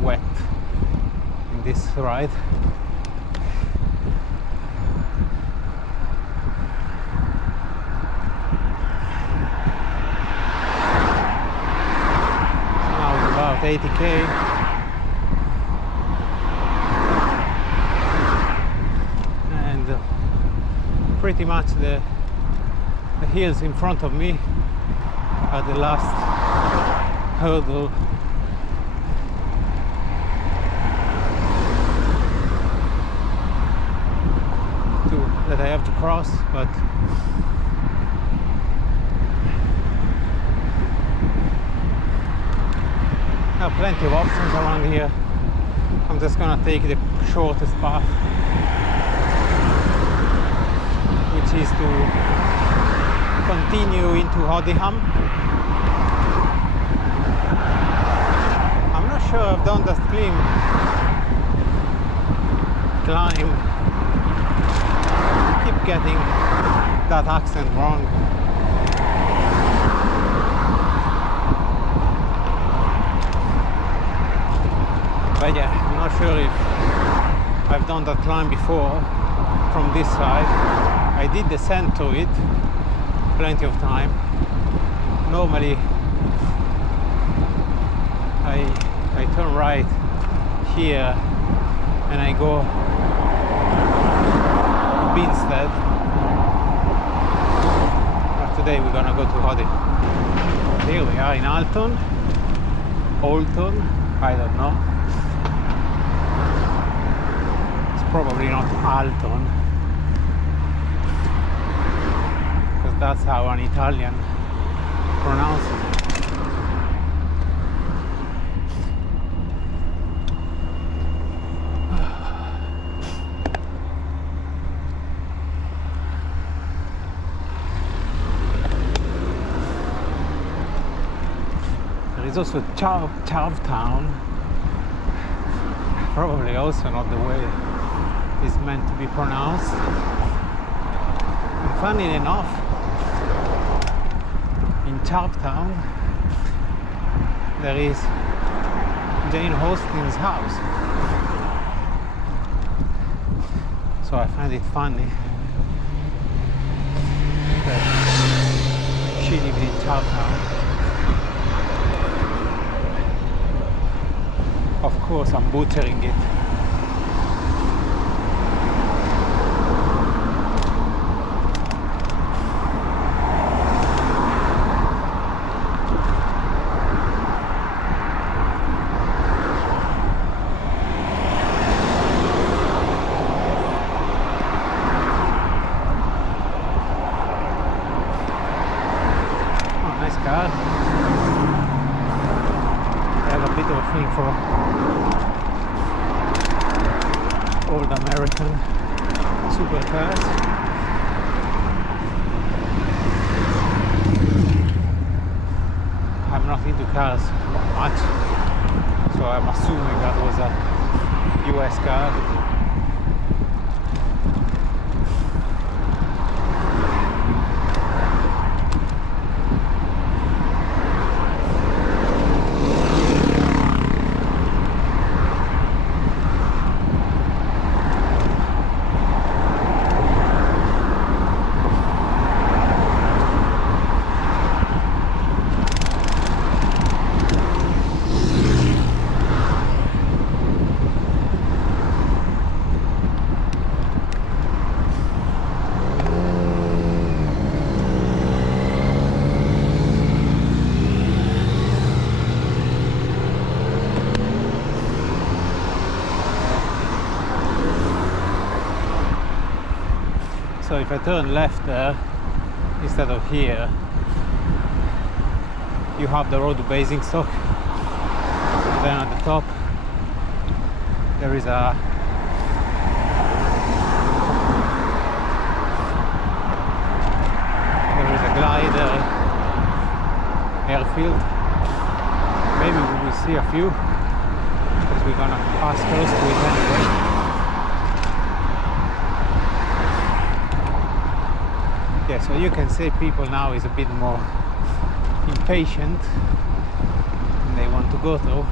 wet in this ride. So now it's about 80k. Pretty much the hills in front of me are the last hurdle. That I have to cross, but there are plenty of options around here. I'm just gonna take the shortest path, which is to continue into Odiham. I'm not sure I've done that climb. I keep getting that accent wrong. But yeah, I'm not sure if I've done that climb before from this side. I did descend to it plenty of time. Normally I turn right here and I go Binstead, but today we're gonna go to Odiham. Here we are in Alton, I don't know. It's probably not Alton, because that's how an Italian pronounces it. There's also Town, probably also not the way it's meant to be pronounced. And funny enough, in Town there is Jane Austen's house, so I find it funny that she lived in Town. Of course, I'm butchering it. car. They have a bit of a thing for old American supercars. I'm not into cars much, so I'm assuming that was a US car. So if I turn left there instead of here, you have the road to Basingstoke. Then at the top there is a glider airfield. Maybe we will see a few because we're gonna pass close to it anyway. Yeah, so you can say people now is a bit more impatient and they want to go through.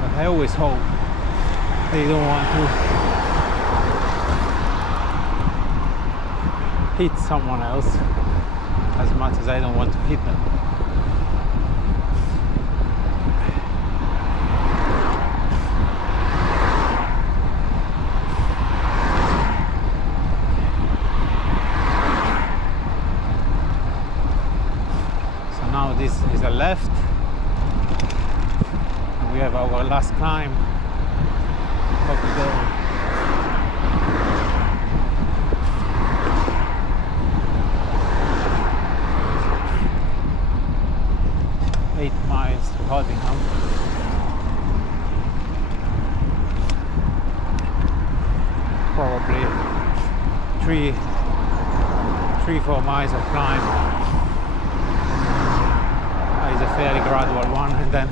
But I always hope they don't want to hit someone else as much as I don't want to hit them. This is a left. We have our last climb of the day. Eight miles to Odiham. Probably 3-4 miles of climb. Is a fairly gradual one, and then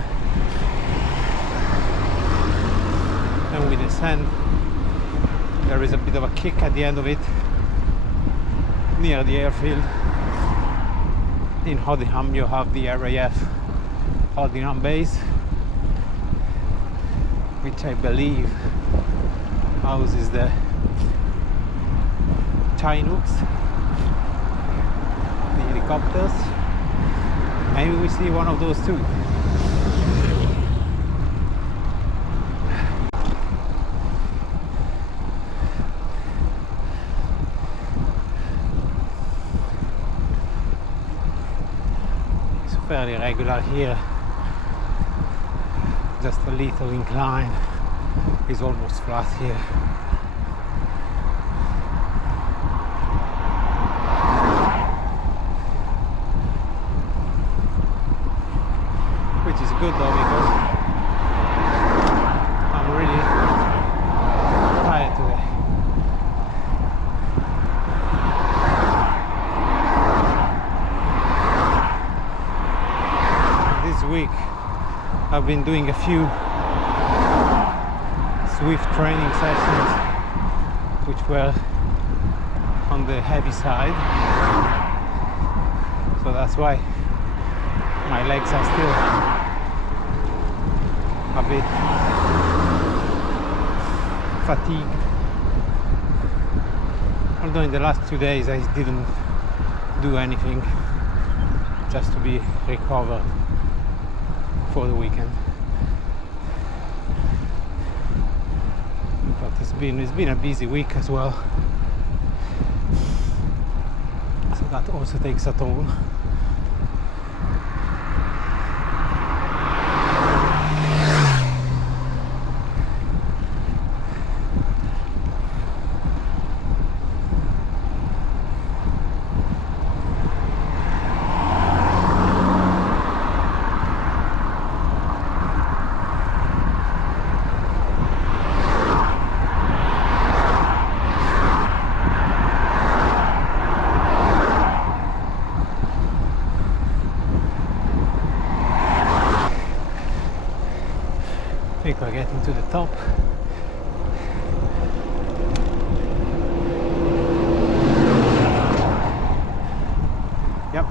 we descend. There is a bit of a kick at the end of it near the airfield. In Odiham you have the RAF Odiham base, which I believe houses the Chinooks, the helicopters. Maybe we see one of those too. It's fairly regular here. Just a little incline. It's almost flat here. Which is good though, because I'm really tired today. This week I've been doing a few Swift training sessions which were on the heavy side, so that's why my legs are still a bit fatigued. Although in the last 2 days I didn't do anything, just to be recovered for the weekend. But it's been a busy week as well, so that also takes a toll. steeper getting to the top. Yep.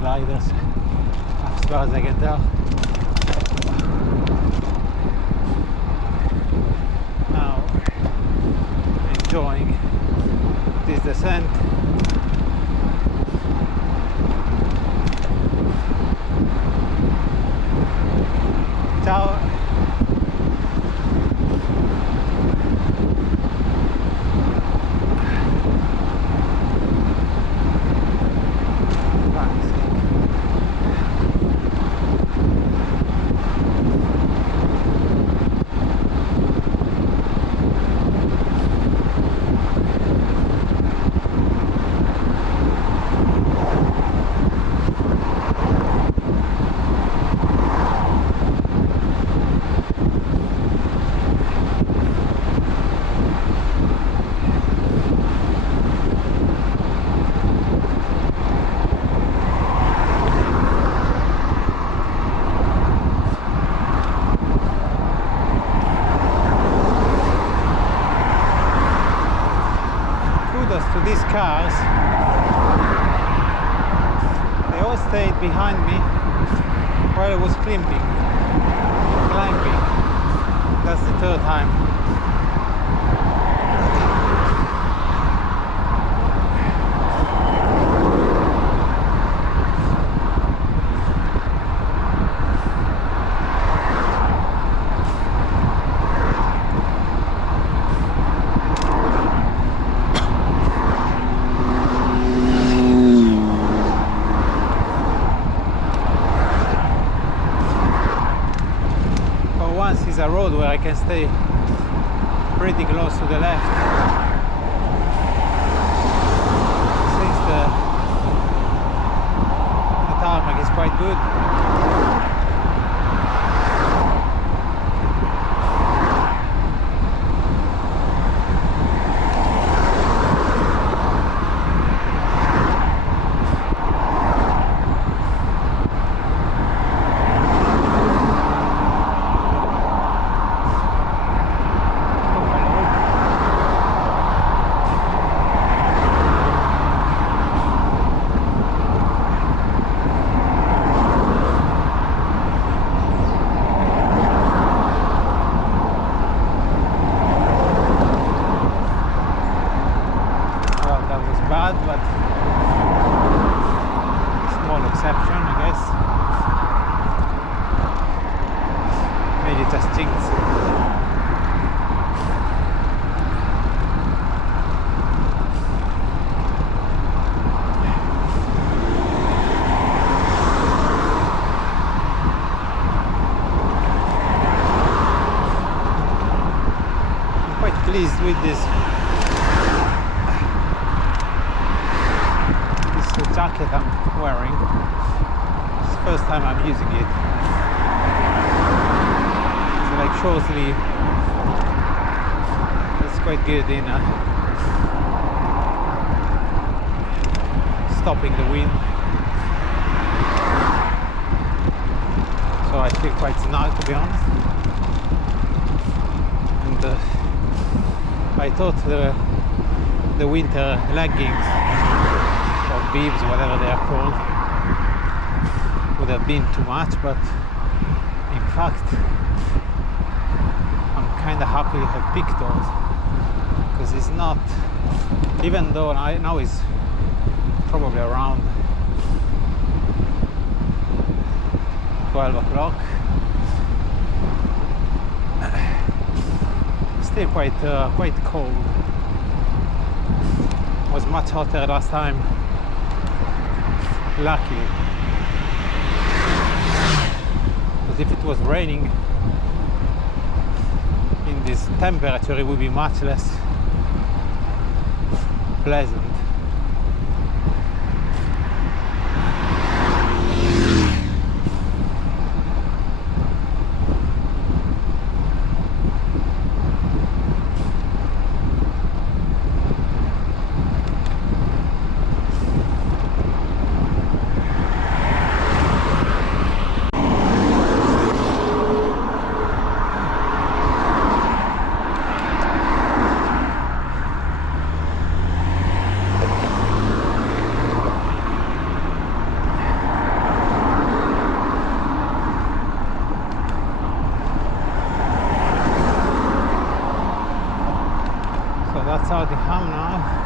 Gliders, as far as I can tell. Now, enjoying this descent. Ciao. To these cars, they all stayed behind me while I was climbing. That's the third time. Is a road where I can stay pretty close to the left, since the tarmac is quite good. Pleased with this jacket I'm wearing. It's the first time I'm using it. It's like short sleeve. It's quite good in stopping the wind. So I feel quite snug, to be honest. And I thought the winter leggings or bibs, whatever they are called, would have been too much, but in fact I'm kind of happy to have picked those, because it's not, even though now it's probably around 12 o'clock, still quite cold. was much hotter last time, luckily. Because if it was raining in this temperature, it would be much less pleasant. That's Odiham now.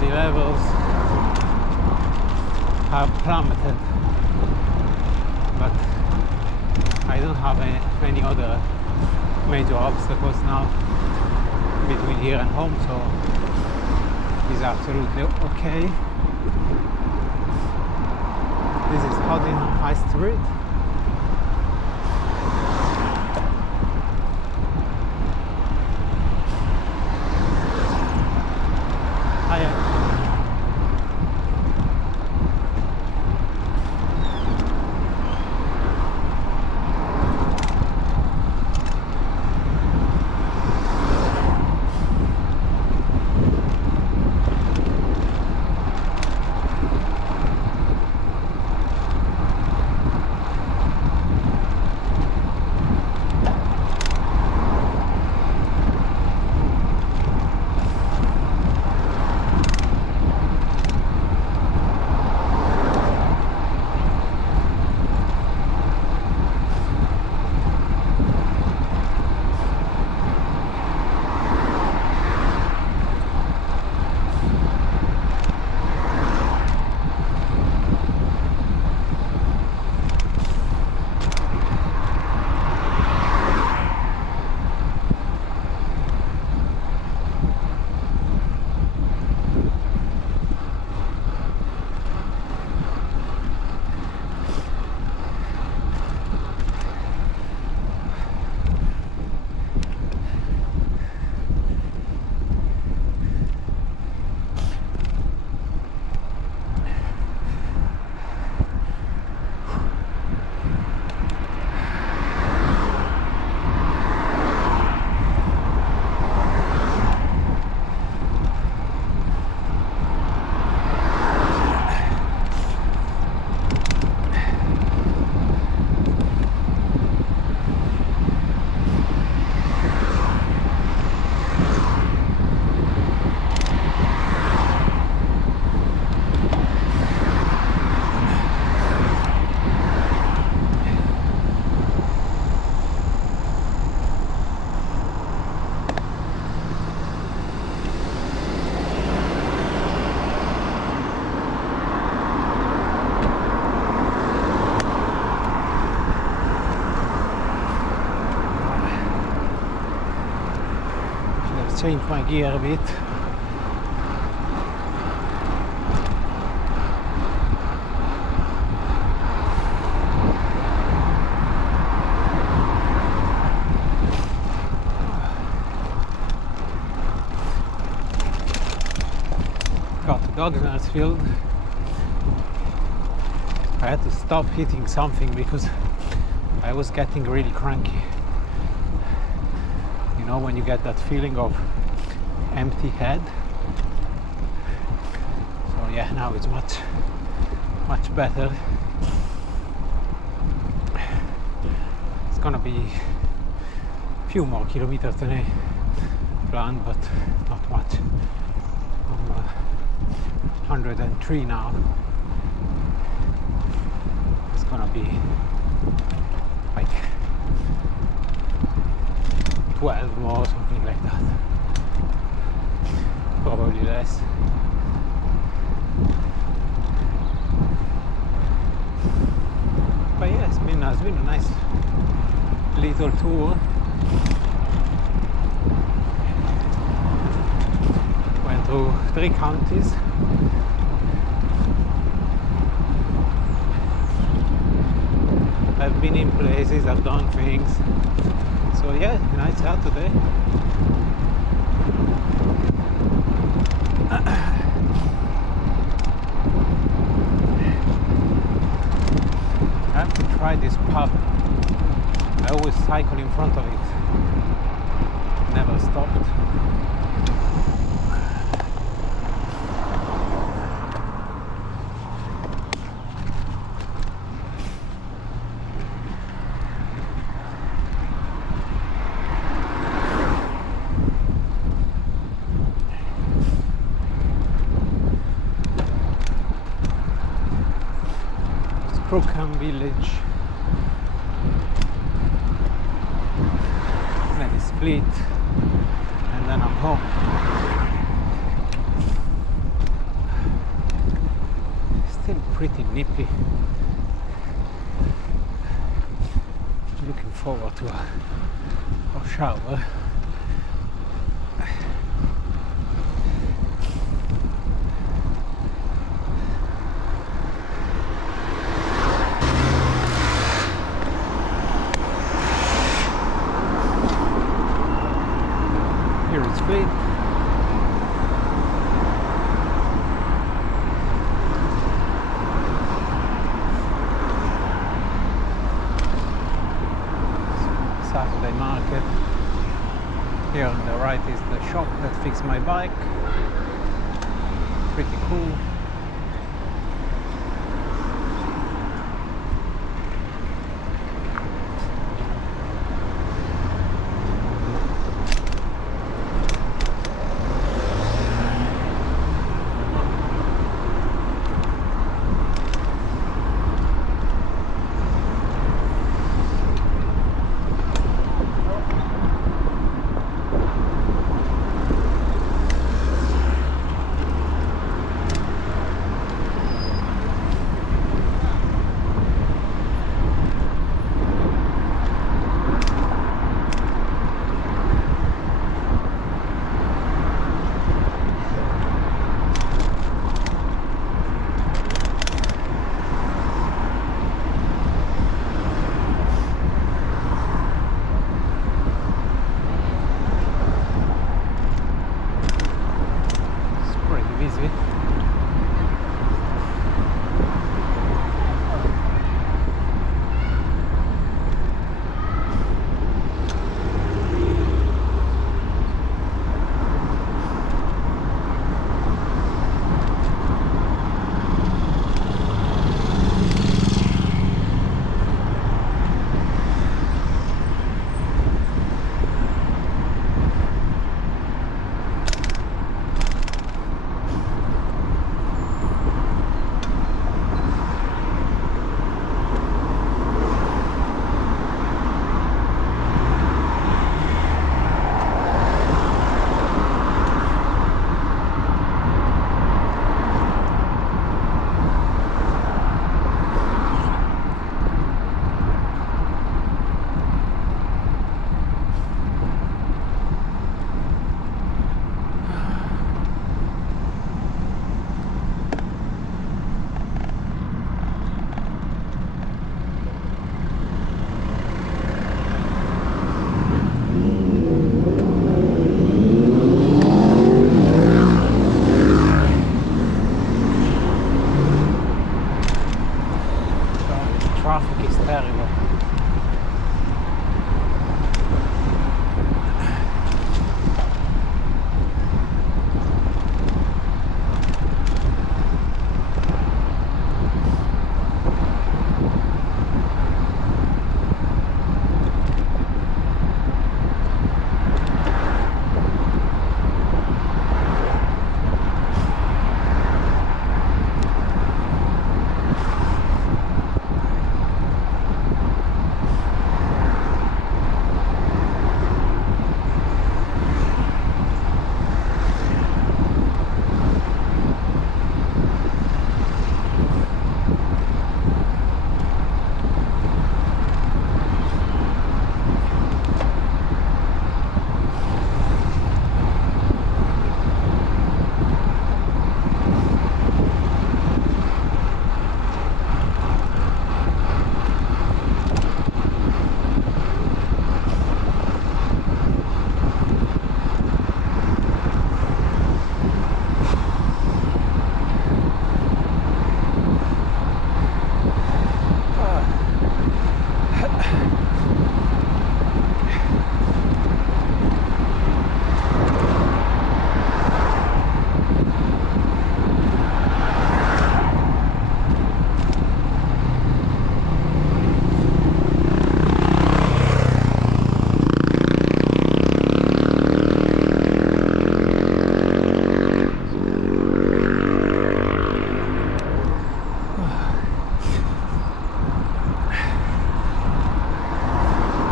Levels have plummeted, but I don't have any other major obstacles now between here and home, so it's absolutely okay. This is Odiham High Street. change my gear a bit. Got to Dogmersfield. I had to stop hitting something because I was getting really cranky. You know, when you get that feeling of empty head. So yeah, now it's much better. It's gonna be a few more kilometers than I planned, but not much. I'm 103 now. It's gonna be like 12 more, something like that. Probably less. But yeah, it's been a nice little tour. Went through 3 counties. I've been in places, I've done things. So yeah, nice out today. I have to try this pub. I always cycle in front of it. Never stopped. Crookham village, then it's Fleet, and then I'm home. Still pretty nippy. Looking forward to a shower. Saturday market. Here on the right is the shop that fixed my bike. Pretty cool.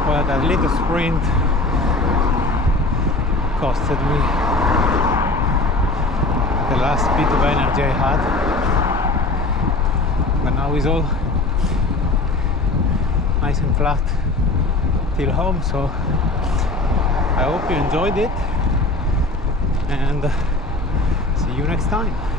Well, that little sprint costed me the last bit of energy I had, but now it's all nice and flat till home, so I hope you enjoyed it, and see you next time.